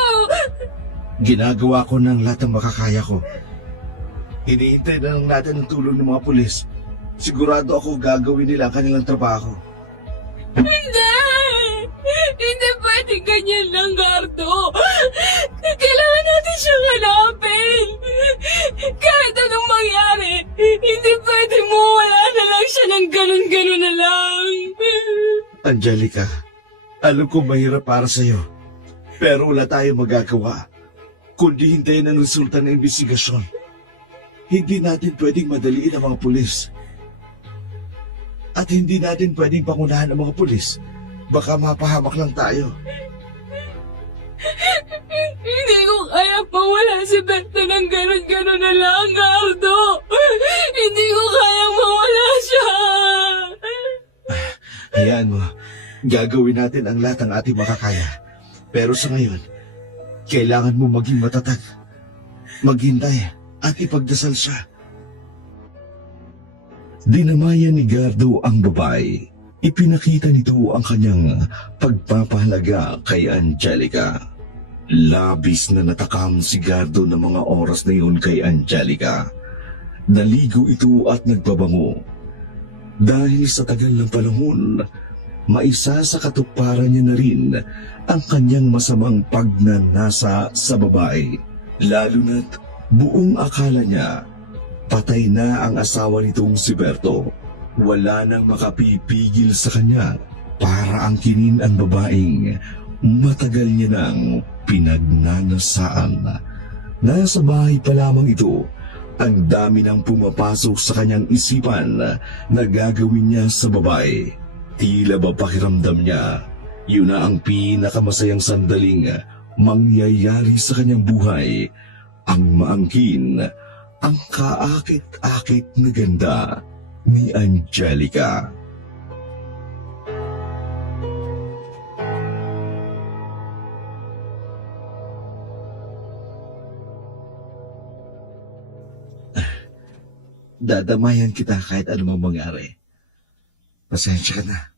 Ginagawa ko ng lahat ng makakaya ko. Hinihintay na lang natin ang tulong ng mga pulis. Sigurado ako gagawin nila ang kanilang trabaho. Hindi! Hindi pwedeng ganyan lang, Gardo! Kailangan natin siyang hanapin! Kahit anong mangyari, hindi pwedeng mawala na lang siya ng ganun-ganun na lang! Angelica, alam ko mahirap para sa'yo. Pero wala tayong magagawa. Kundi hintayin ang resulta ng investigasyon. Hindi natin pwedeng madaliin ang mga pulis. At hindi natin pwedeng pangunahan ang mga pulis. Baka mapahamak lang tayo. ko kaya mawala si Berto ng ganon-ganon na lang, Gardo. Hindi ko kaya mawala siya. Hayaan mo, gagawin natin ang lahat ng ating makakaya. Pero sa ngayon, kailangan mo maging matatag. Maghintay at ipagdasal siya. Dinamayan ni Gardo ang babae. Ipinakita nito ang kanyang pagpapahalaga kay Angelica. Labis na natakam si Gardo ng mga oras na yun kay Angelica. Naligo ito at nagbabango. Dahil sa tagal ng panahon, maisa sa katuparan niya na rin ang kanyang masamang pagnanasa sa babae. Lalo na't buong akala niya, patay na ang asawa nitong si Berto. Wala nang makapipigil sa kanya para angkinin ang babaeng matagal niya nang pinagnanasaan. Nasa bahay pa lamang ito, ang dami nang pumapasok sa kanyang isipan na gagawin niya sa babae. Tila ba pakiramdam niya, yun na ang pinakamasayang sandaling mangyayari sa kanyang buhay, ang maangkin, ang kaakit-akit na ganda ni Angelica. Dadamayan kita kahit anumang mangyari. Pasensya ka na.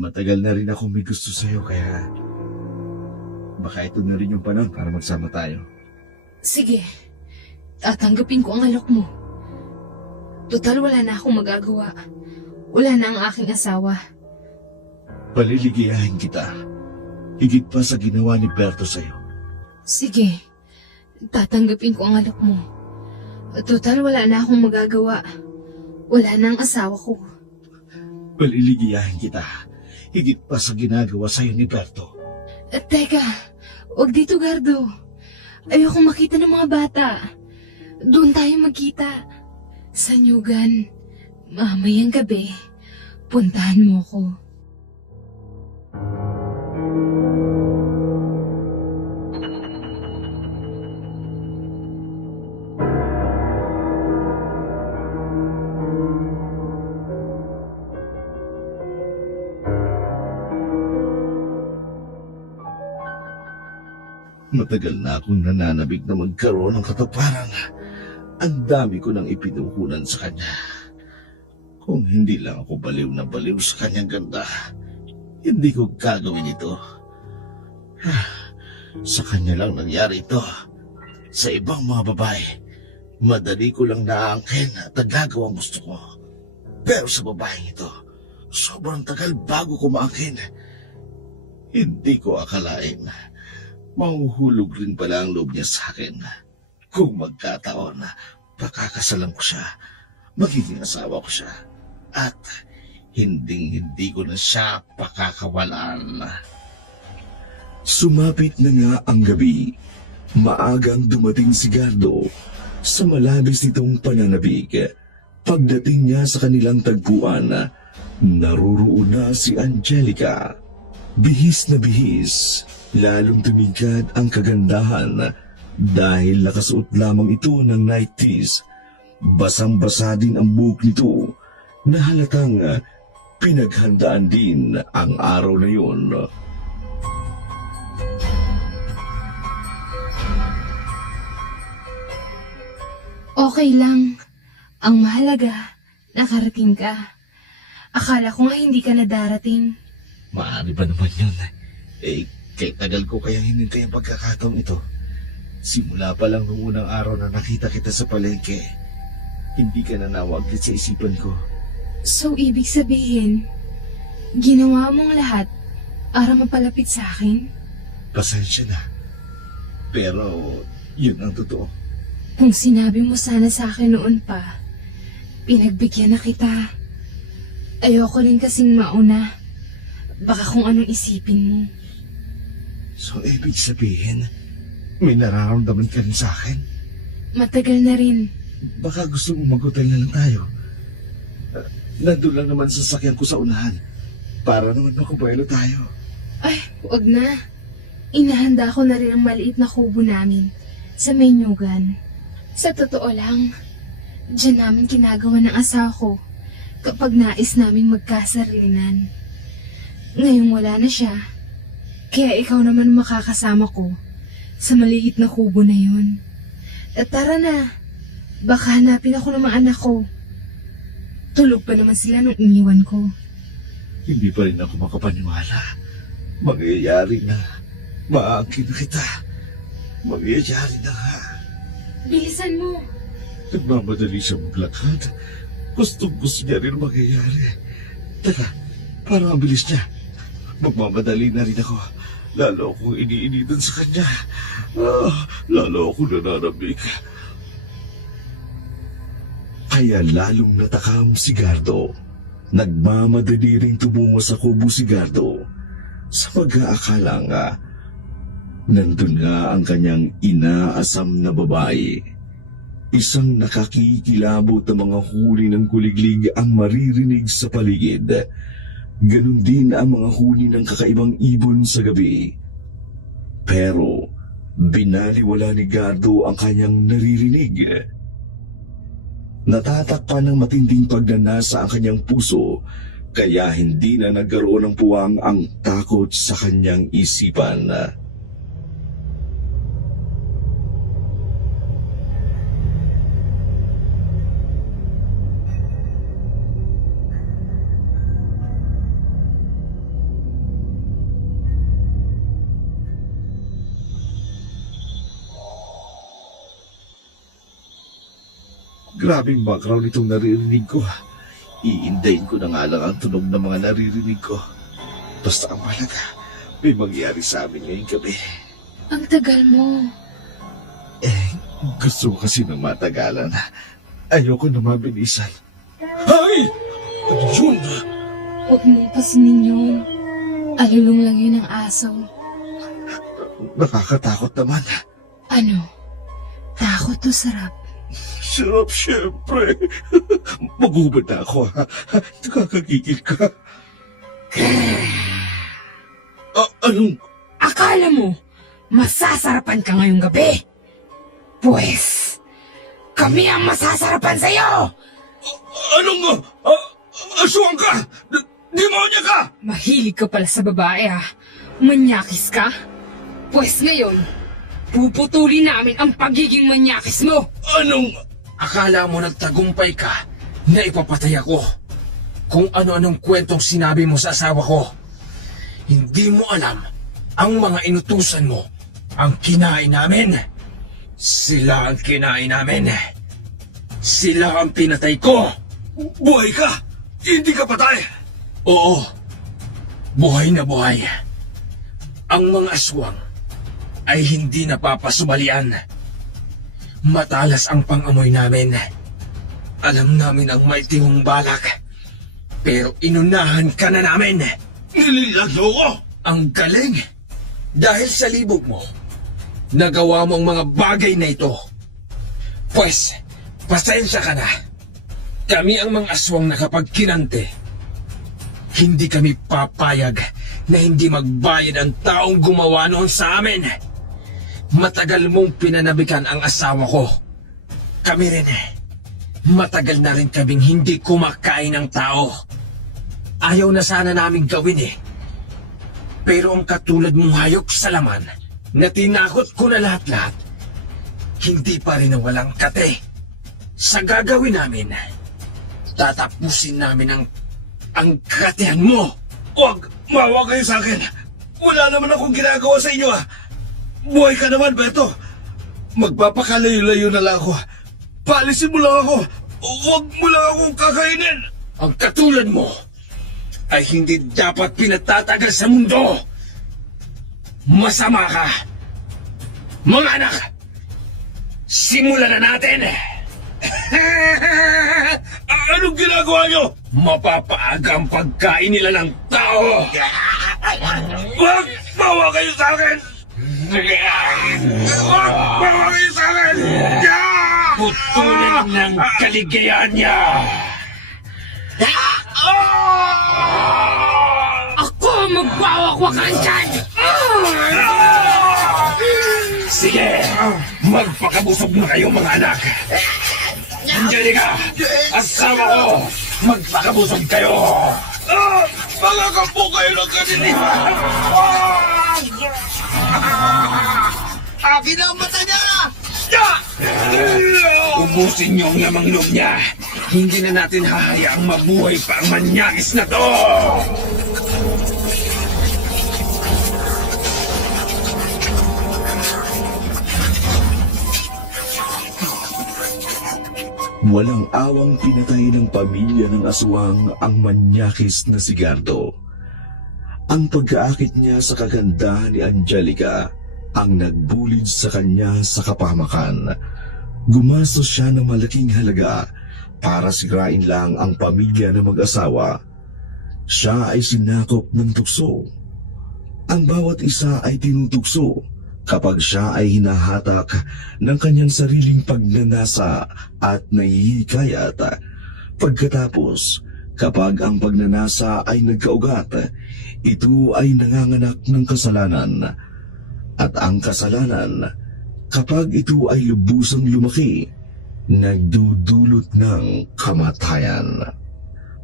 Matagal na rin ako may gusto sa'yo kaya baka ito na rin yung panahon para magsama tayo. Sige, tatanggapin ko ang alok mo. Total, wala na akong magagawa. Wala na ang aking asawa. Paliligayahin kita. Higit pa sa ginawa ni Berto sa'yo. Sige, tatanggapin ko ang alok mo. Total, wala na akong magagawa. Wala na ang asawa ko. Paliligayahin kita. Higit pa sa ginagawa sa'yo ni Berto. Teka, wag dito, Gardo. Ayoko makita ng mga bata. Doon tayo magkita. Sa Nyugan. Mamayang gabi. Puntahan mo ko. Matagal na akong nananabig na magkaroon ng katuparan. Ang dami ko nang ipinuhunan sa kanya. Kung hindi lang ako baliw na baliw sa kanyang ganda, hindi ko gagawin ito. Sa kanya lang nangyari ito. Sa ibang mga babae, madali ko lang naaangkin at nagagawa ang gusto ko. Pero sa babaeng ito, sobrang tagal bago ko maangkin. Hindi ko akalain. Mahuhulog rin pala ang loob niya sa akin. Kung magkataon, pakakasalan ko siya, magiging asawa ko siya, at hindi ko na siya pakakawalan. Sumapit na nga ang gabi. Maagang dumating si Gardo sa malabis nitong pananabik. Pagdating niya sa kanilang tagpuan, naruroon na si Angelica. Bihis na bihis, lalong tumigad ang kagandahan dahil nakasuot lamang ito ng nighties. Basang-basa din ang buhok nito na halatang pinaghandaan din ang araw na yun. Okay lang. Ang mahalaga, nakarating ka. Akala ko nga hindi ka na darating. Maaari ba naman yun? Kay tagal ko kaya hinintay ang pagkakataong ito. Simula pa lang nung unang araw na nakita kita sa palengke, hindi ka na nawaglit sa isipan ko. So, ibig sabihin, ginawa mong lahat para mapalapit sa akin? Pasensya na. Pero, yun ang totoo. Kung sinabi mo sana sa akin noon pa, pinagbigyan na kita. Ayoko rin kasing mauna. Baka kung anong isipin mo. So, ibig sabihin, may nararamdaman ka rin sa akin? Matagal na rin. Baka gusto mo mag-hotel na lang tayo. Nandun lang naman sa sasakyan ko sa unahan. Para naman makubaylo tayo. Ay, wag na. Inahanda ko na rin ang maliit na kubo namin sa Menyugan. Sa totoo lang, diyan namin ginagawa ng asawa ko kapag nais naming magkasarilinan. Ngayong wala na siya, kaya ikaw naman makakasama ko sa maliit na kubo na yun. At tara na, baka hanapin ako ng mga anak ko. Tulog pa naman sila nung iniwan ko. Hindi pa rin ako makapaniwala. Mangyayari na. Maangkin na kita. Mangyayari na nga. Bilisan mo. Nagmamadali siya maglakad. Gusto niya rin mangyayari. Teka, parang ang bilis niya. Magmamadali na rin ako. Lalo akong iniinitan sa kanya. Lalo akong nananabik. Kaya lalong natakam si Gardo. Nagmamadali ring tumungo sa kubo si Gardo sa pag-aakala nga nandun nga ang kanyang inaasam na babae. Isang nakakikilabot na mga huni ng kuliglig ang maririnig sa paligid. Ganon din ang mga huni ng kakaibang ibon sa gabi. Pero binaliwala ni Gardo ang kanyang naririnig. Natatakpan ng matinding pagnanasa ang kanyang puso, kaya hindi na nagkaroon ng puwang ang takot sa kanyang isipan. Grabing background itong naririnig ko. Iindayin ko na nga lang ang tunog ng mga naririnig ko. Basta ang mahalaga, may mangyari sa amin ngayong gabi. Ang tagal mo. Gusto ko kasi ng matagalan. Ayoko na mabilisan. Ay! Ano yun? Huwag mong pasinin yun. Alulong lang yun ang aso. Nakakatakot naman. Ano? Takot o sarap? Sarap siyempre. Magubad na ako, ha? Nakakagigil ka. Anong... Akala mo, masasarapan ka ngayong gabi? Pues, kami ang masasarapan sa'yo! Anong... aswang ka? Demonya ka? Mahilig ka pala sa babae ha? Manyakis ka? Pues ngayon, puputulin namin ang pagiging manyakis mo! Anong... Akala mo nagtagumpay ka na ipapatay ako. Kung ano-anong kwentong sinabi mo sa asawa ko. Hindi mo alam ang mga inutusan mo ang kinain namin. Sila ang kinain namin. Sila ang pinatay ko. Buhay ka? Hindi ka patay? Oo, buhay na buhay. Ang mga aswang ay hindi napapasumalian. Matalas ang pang-amoy namin. Alam namin ang mighty mong balak. Pero inunahan ka na namin. Nililaglo ko? Ang galing. Dahil sa libog mo, nagawa mo ang mga bagay na ito. Pues, pasensya ka na. Kami ang mga aswang na kapag kinante, hindi kami papayag na hindi magbayad ang taong gumawa noon sa amin. Matagal mong pinanabikan ang asawa ko. Kami rin. Matagal na rin kaming hindi kumakain ng tao. Ayaw na sana namin gawin eh. Pero ang katulad mong hayop sa laman, na tinakot ko na lahat-lahat, hindi pa rin walang kate. Sa gagawin namin, tatapusin namin ang katehan mo. Huwag! Mawa kayo sa akin! Wala naman akong ginagawa sa inyo, ha? Buhay ka naman, Beto! Magpapakalayo-layo na lang ako. Paalisin mo lang ako! Huwag mo lang akong kakainin! Ang katulad mo ay hindi dapat pinatatagal sa mundo. Masama ka. Mga anak, simulan na natin. Anong ginagawa nyo? Mapapaaga ang pagkain nila ng tao. Huwag! Mawa kayo sa akin! Huwag! Mawa kayo sa akin! Putulin ng kaligayahan niya. Ako ang Magwawakwakan dyan! Sige! Magpakabusog na kayo mga anak! Angelica! Asawa ko! Magpakabusog kayo! Mga kapo kayo ng kanila! Akin ang mata niya! Ubusin niyo ang lamang loob niya! Hindi na natin hahayaang mabuhay pa ang manyakis na to! Walang awang pinatay ng pamilya ng aswang ang manyakis na si Gardo. Ang pagkaakit niya sa kagandahan ni Angelica ang nagbulid sa kanya sa kapamakan. Gumastos siya ng malaking halaga para sirain lang ang pamilya ng mag-asawa. Siya ay sinakop ng tukso. Ang bawat isa ay tinutukso kapag siya ay hinahatak ng kanyang sariling pagnanasa at nahihikayat. Pagkatapos, kapag ang pagnanasa ay nagkaugat, ito ay nanganganak ng kasalanan. At ang kasalanan, kapag ito ay lubusang lumaki, nagdudulot ng kamatayan.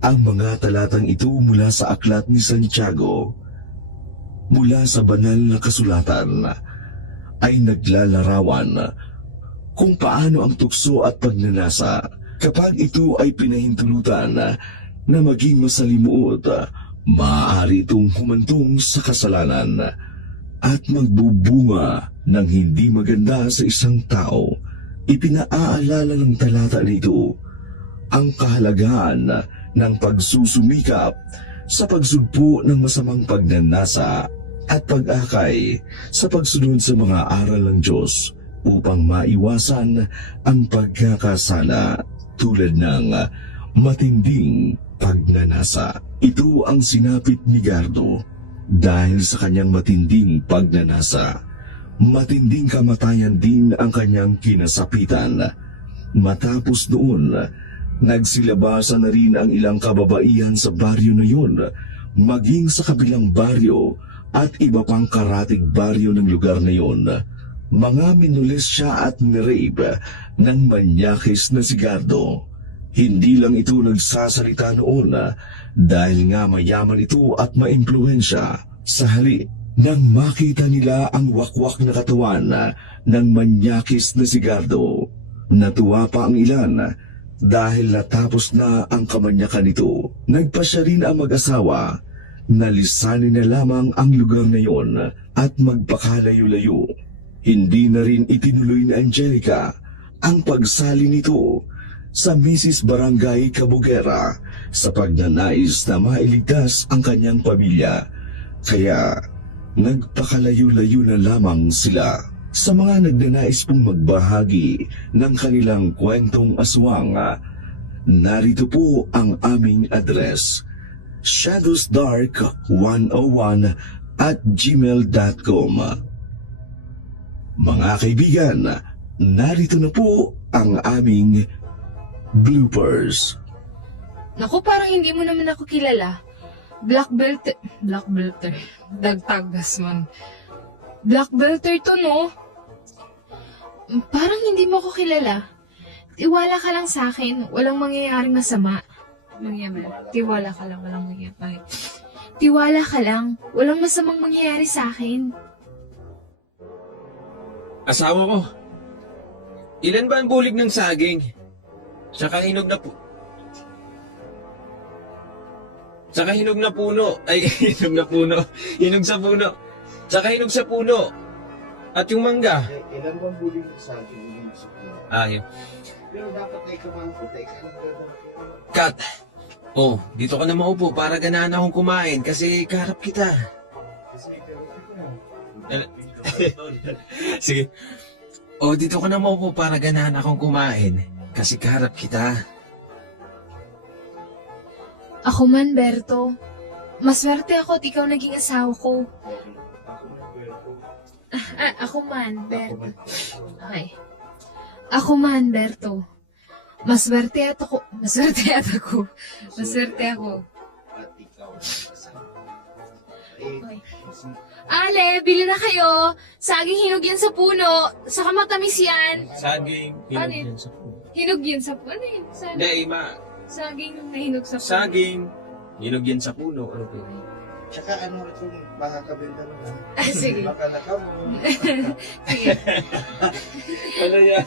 Ang mga talatang ito mula sa aklat ni Santiago, mula sa banal na kasulatan, ay naglalarawan kung paano ang tukso at pagnanasa kapag ito ay pinahintulutan na maging masalimuot, maaari itong humantong sa kasalanan at magbubunga ng hindi maganda sa isang tao. Ipinaalala ng talata nito ang kahalagaan ng pagsusumikap sa pagsugpo ng masamang pagnanasa at pag-akay sa pagsunod sa mga aral ng Diyos upang maiwasan ang pagkakasala tulad ng matinding pagnanasa. Ito ang sinapit ni Gardo dahil sa kanyang matinding pagnanasa. Matinding kamatayan din ang kanyang kinasapitan. Matapos noon, nagsilabasan na rin ang ilang kababaihan sa baryo na yun, maging sa kabilang baryo at iba pang karatig baryo ng lugar na yon. Mga minulis siya at nirape ng manyakis na si Gardo. Hindi lang ito nagsasalita noon dahil nga mayaman ito at maimpluwensya. Sa hali, nang makita nila ang wakwak na katawan ng manyakis na si Gardo, natuwa pa ang ilan dahil natapos na ang kamanyakan nito. Nagpasya rin ang mag-asawa na lisanin na lamang ang lugar na yon at magpakalayo-layo. Hindi na rin itinuloy ni Angelica ang pagsali nito sa Mrs. Barangay Cabugera sa pagnanais na mailigtas ang kanyang pamilya. Kaya nagpakalayo-layo na lamang sila. Sa mga nagnanais pong magbahagi ng kanilang kwentong aswang, narito po ang aming address: shadowsdark101@gmail.com. Mga kaibigan, narito na po ang aming bloopers. Naku, parang hindi mo naman ako kilala. Black belter. Dagtagas man. Black belter to, no? Parang hindi mo ako kilala. Tiwala ka lang sa akin. Walang mangyayaring masama. Tiwala ka lang. Walang mangyayari. Tiwala ka lang. Walang masamang mangyayari sa akin. Asawa ko, ilan ba ang bulig ng saging? Tsaka hinog na puno. Ay, hinog na puno. Hinog sa puno. Tsaka hinog sa puno. At yung mangga. Ilan bang bulig sa akin yung suko? Yun. Pero dapat ay kamangko, Kat. Oh, dito ka na maupo para ganahan akong kumain kasi kaharap kita. Sige. Oh, dito ka na maupo para ganahan akong kumain kasi kaharap kita. Ako man, Berto. Maswerte ako at ikaw naging asawa ko. Ako man, Berto. Okay. Ako man, Berto. Maswerte ako. Ale, bili na kayo. Saging hinog yan sa puno. Saka matamis yan. Saging, Ano hinog yun? yan sa puno. Hinog yan sa puno. Ano yun? Hindi, Ima. Saging na hinog sa puno. Saging, hinog yan sa puno. Ano po? Tsaka ano itong makakabenta mo na? Ah, sige. Baka nakaw mo. Sige. Ano yan?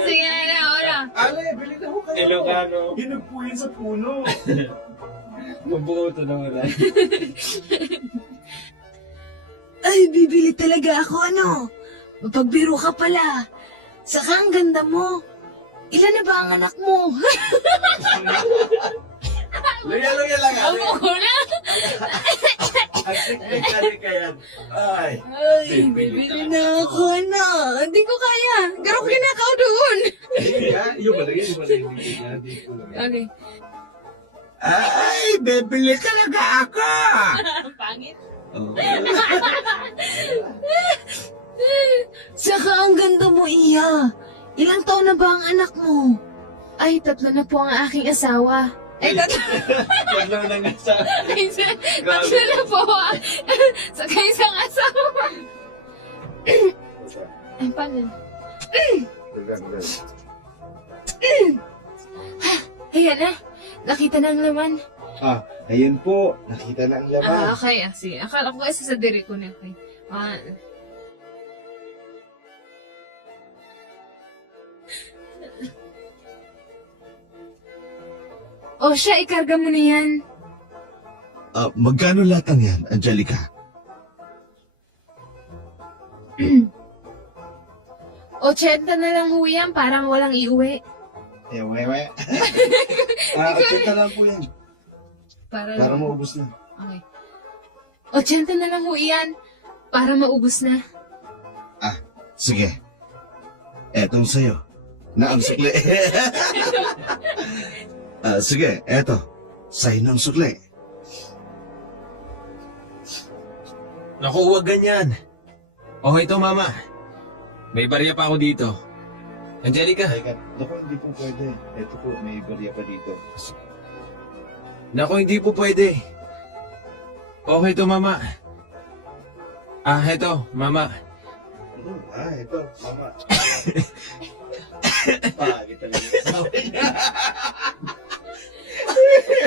Sige na, wala. Ale, bili na ho kayo. Ilocano. Hinog po yun sa puno. Mabuo ito na wala. Ay, bibili talaga ako, ano? Mapagbiro ka pala. Saka ang ganda mo. Ilan na ba ang anak mo? Luya lang. Ale. Amo ko na. Ang teknik ka yan. Ay. Ay, bibili na ako, ano? Hindi ko kaya. Garong kinakaw doon. Yung malagay. Okay. Ay, bibili talaga ako. Pangit. Saka ang ganda mo, Iya. Ilang taon na ba ang anak mo? Ay, 3 na po ang aking asawa. Ay, 3. Wala na nga sa... 3 na po. Saka isang asawa. Ay, paano? Ayan na. Nakita na ang laman. Ayun po. Nakita na ang Okay. Sige. Akala ko kasi sa diri ko na. Okay. O siya, ikarga mo na yan. Magkano latang yan, Angelica? O 80 na lang ho yan para walang iuwi. Ewe. 80 lang po yan. Para maubos na. Okay. 80 na lang ho yan para maubos na. Sige. Etong sa'yo. Na ang sukli. Sige, eto. Sa'yo na ang sukli. Naku, huwag ganyan. Okay to, Mama. May barya pa ako dito. Angelica. Naku, hindi po pwede. Ito po, may barya pa dito. Naku, hindi po pwede. Okay to, Mama. Eto, Mama. Ito, mama. Pagi talaga ng asawa niya.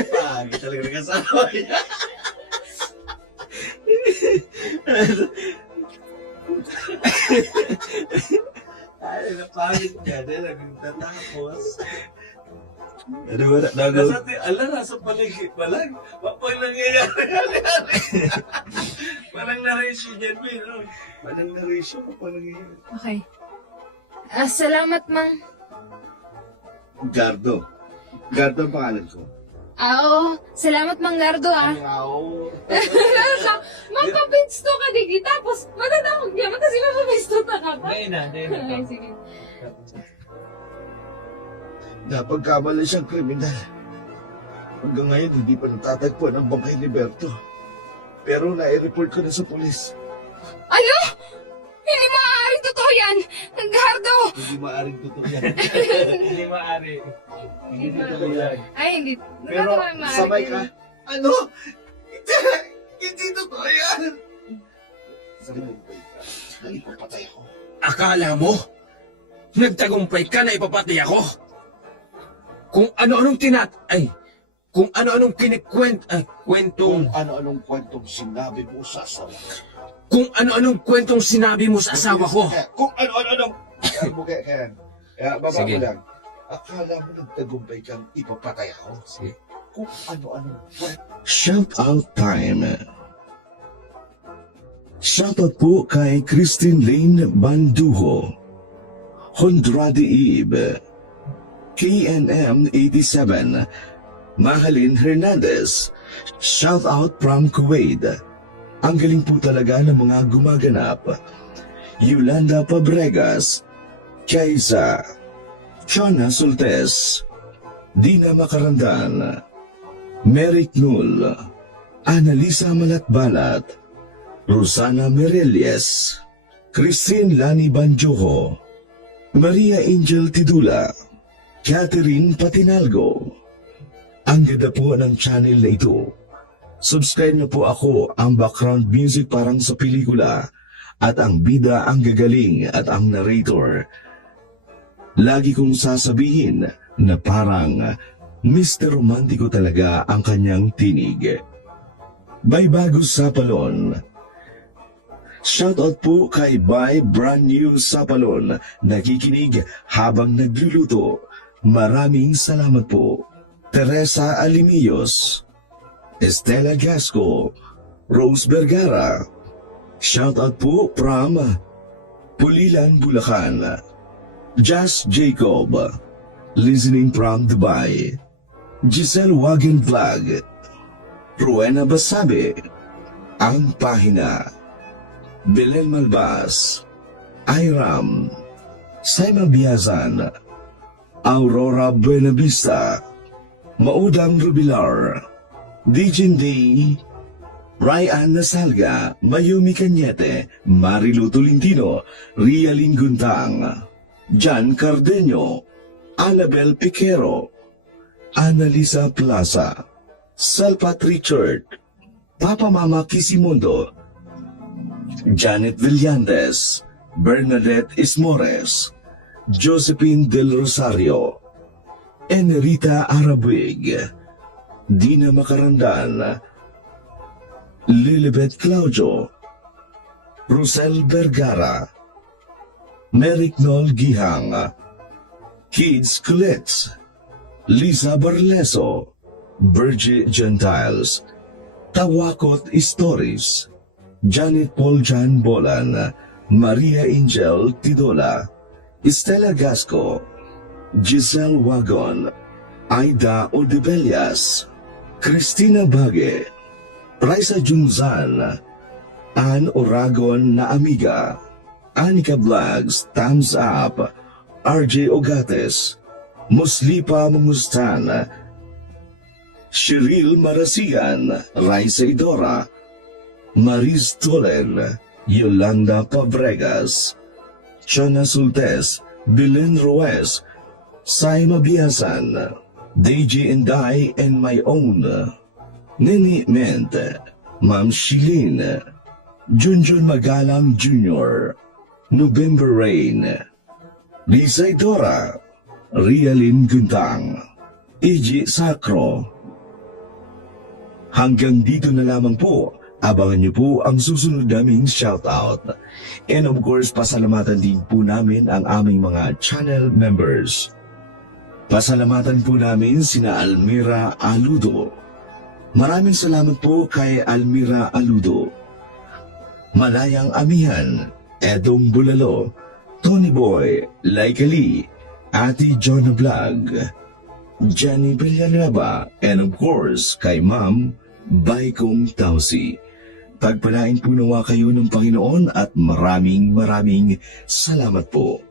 Pagi talaga ng asawa niya. Ay, napagod ka na. Nagtatapos. Ano ba? Nasa paligid pa lang. Pag nangyayari. Walang narration yan, no? Walang narration pa nangyayari. Okay. Salamat, Mang. Gardo. Gardo ang pangalan ko. Oo. Salamat, Mang Gardo, Magpapisto ka, Digi. Tapos, matatawag niya. Kasi mapapisto na ka pa. Okay, sige. Napagkamala siyang kriminal. Hanggang ngayon, hindi pa natatagpuan ang bangkay ni Berto. Pero nai-report ko na sa pulis. Ano? Hindi maaaring totoo yan! Gardo! Hindi maaaring totoo yan. Hindi maaari. Hindi totoo yan. Ay, hindi. Pero sabay ka. Ano? Hindi totoo yan. Sabay ka. Nalipapatay ako. Akala mo? Nagtagumpay ka na ipapatay ako? Kung ano-anong kung ano-anong kwentong... Kung ano-anong kwentong sinabi mo sa asawa. Kung ano-anong kwentong sinabi mo sa asawa ko. Kung ano-anong... Kaya, baba Sige. mo lang. Akala mo nagtagumpay kang ipapatay ako. Sige. Kung ano-anong kwento. Shout out time. Shoutout po kay Christine Lane Banduho, Hondrade Eve, KNM 87, Mahalin Hernandez. Shoutout from Kuwait. Ang galing po talaga ng mga gumaganap. Yolanda Pabregas, Kaisa, Chana Sultes, Dina Makarandan, Merrick Null, Annalisa Malatbalat, Rosana Merelies, Christine Lani Banjoho, Maria Angel Tidula, Catherine Patinalgo, Ang ganda po ng channel na ito. Subscribe na po ako, ang background music parang sa pelikula at ang bida ang gagaling at ang narrator. Lagi kong sasabihin na parang Mr. Romantico talaga ang kanyang tinig. Bay Bago Sapalon. Shoutout po kay Bay Brand New Sapalon, nakikinig habang nagluluto. Maraming salamat po. Teresa Alimillos, Estela Gasco, Rose Vergara. Shoutout po from Pulilan, Bulacan. Jazz Jacob, listening from Dubai. Giselle Wagen Vlog. Rowena Basabe, Ang Pahina. Belen Malbas, Iram, Saima Biazan, Aurora Buenavista, Maudang Rubilar, Dijin Day, Ryan Nasalga, Mayumi Cañete, Marilu Tolentino, Rialin Guntang, Jan Cardeño, Annabel Piquero, Annalisa Plaza, Salpat Richard, Papa Mama Kisimundo, Janet Villandes, Bernadette Ismores, Josephine Del Rosario, Enerita Arabig, Dina Macarandan, Lilibet Claudio, Rosel Vergara, Merrick Nol Gihang, Kids Culets, Lisa Barleso, Virgie Gentiles, Tawakot Stories, Janet Paul Jan Bolan, Maria Angel Tidola, Estela Gasco, Giselle Wagon, Aida Odebelias, Cristina Bage, Raisa Junzan, Ann Oragon na Amiga, Anika Vlogs, Thumbs Up, RJ Ogates, Muslipa Mungustan, Cheryl Marasigan, Raisa Idora, Maris Tolen, Yolanda Pabregas, Chana Sultes, Belen Ruiz, Saima Biasan, DJ Inday and my own, Nini Ment, Ma'am Shilin, Junjun Magalang Jr., November Rain, Lisa Idora, Rialin Guntang, Iji Sacro. Hanggang dito na lamang po. Abangan niyo po ang susunod naming shoutout. And of course, pasalamatan din po namin ang aming mga channel members. Pasalamatan po namin sina Almira Aludo. Maraming salamat po kay Almira Aludo. Malayang Amihan, Edong Bulalo, Tony Boy, Laika Lee, Ate Jonah Vlog, Jenny Villanueva, and of course, kay Ma'am Baikong Tausi. Pagpalain po nawa kayo ng Panginoon at maraming salamat po.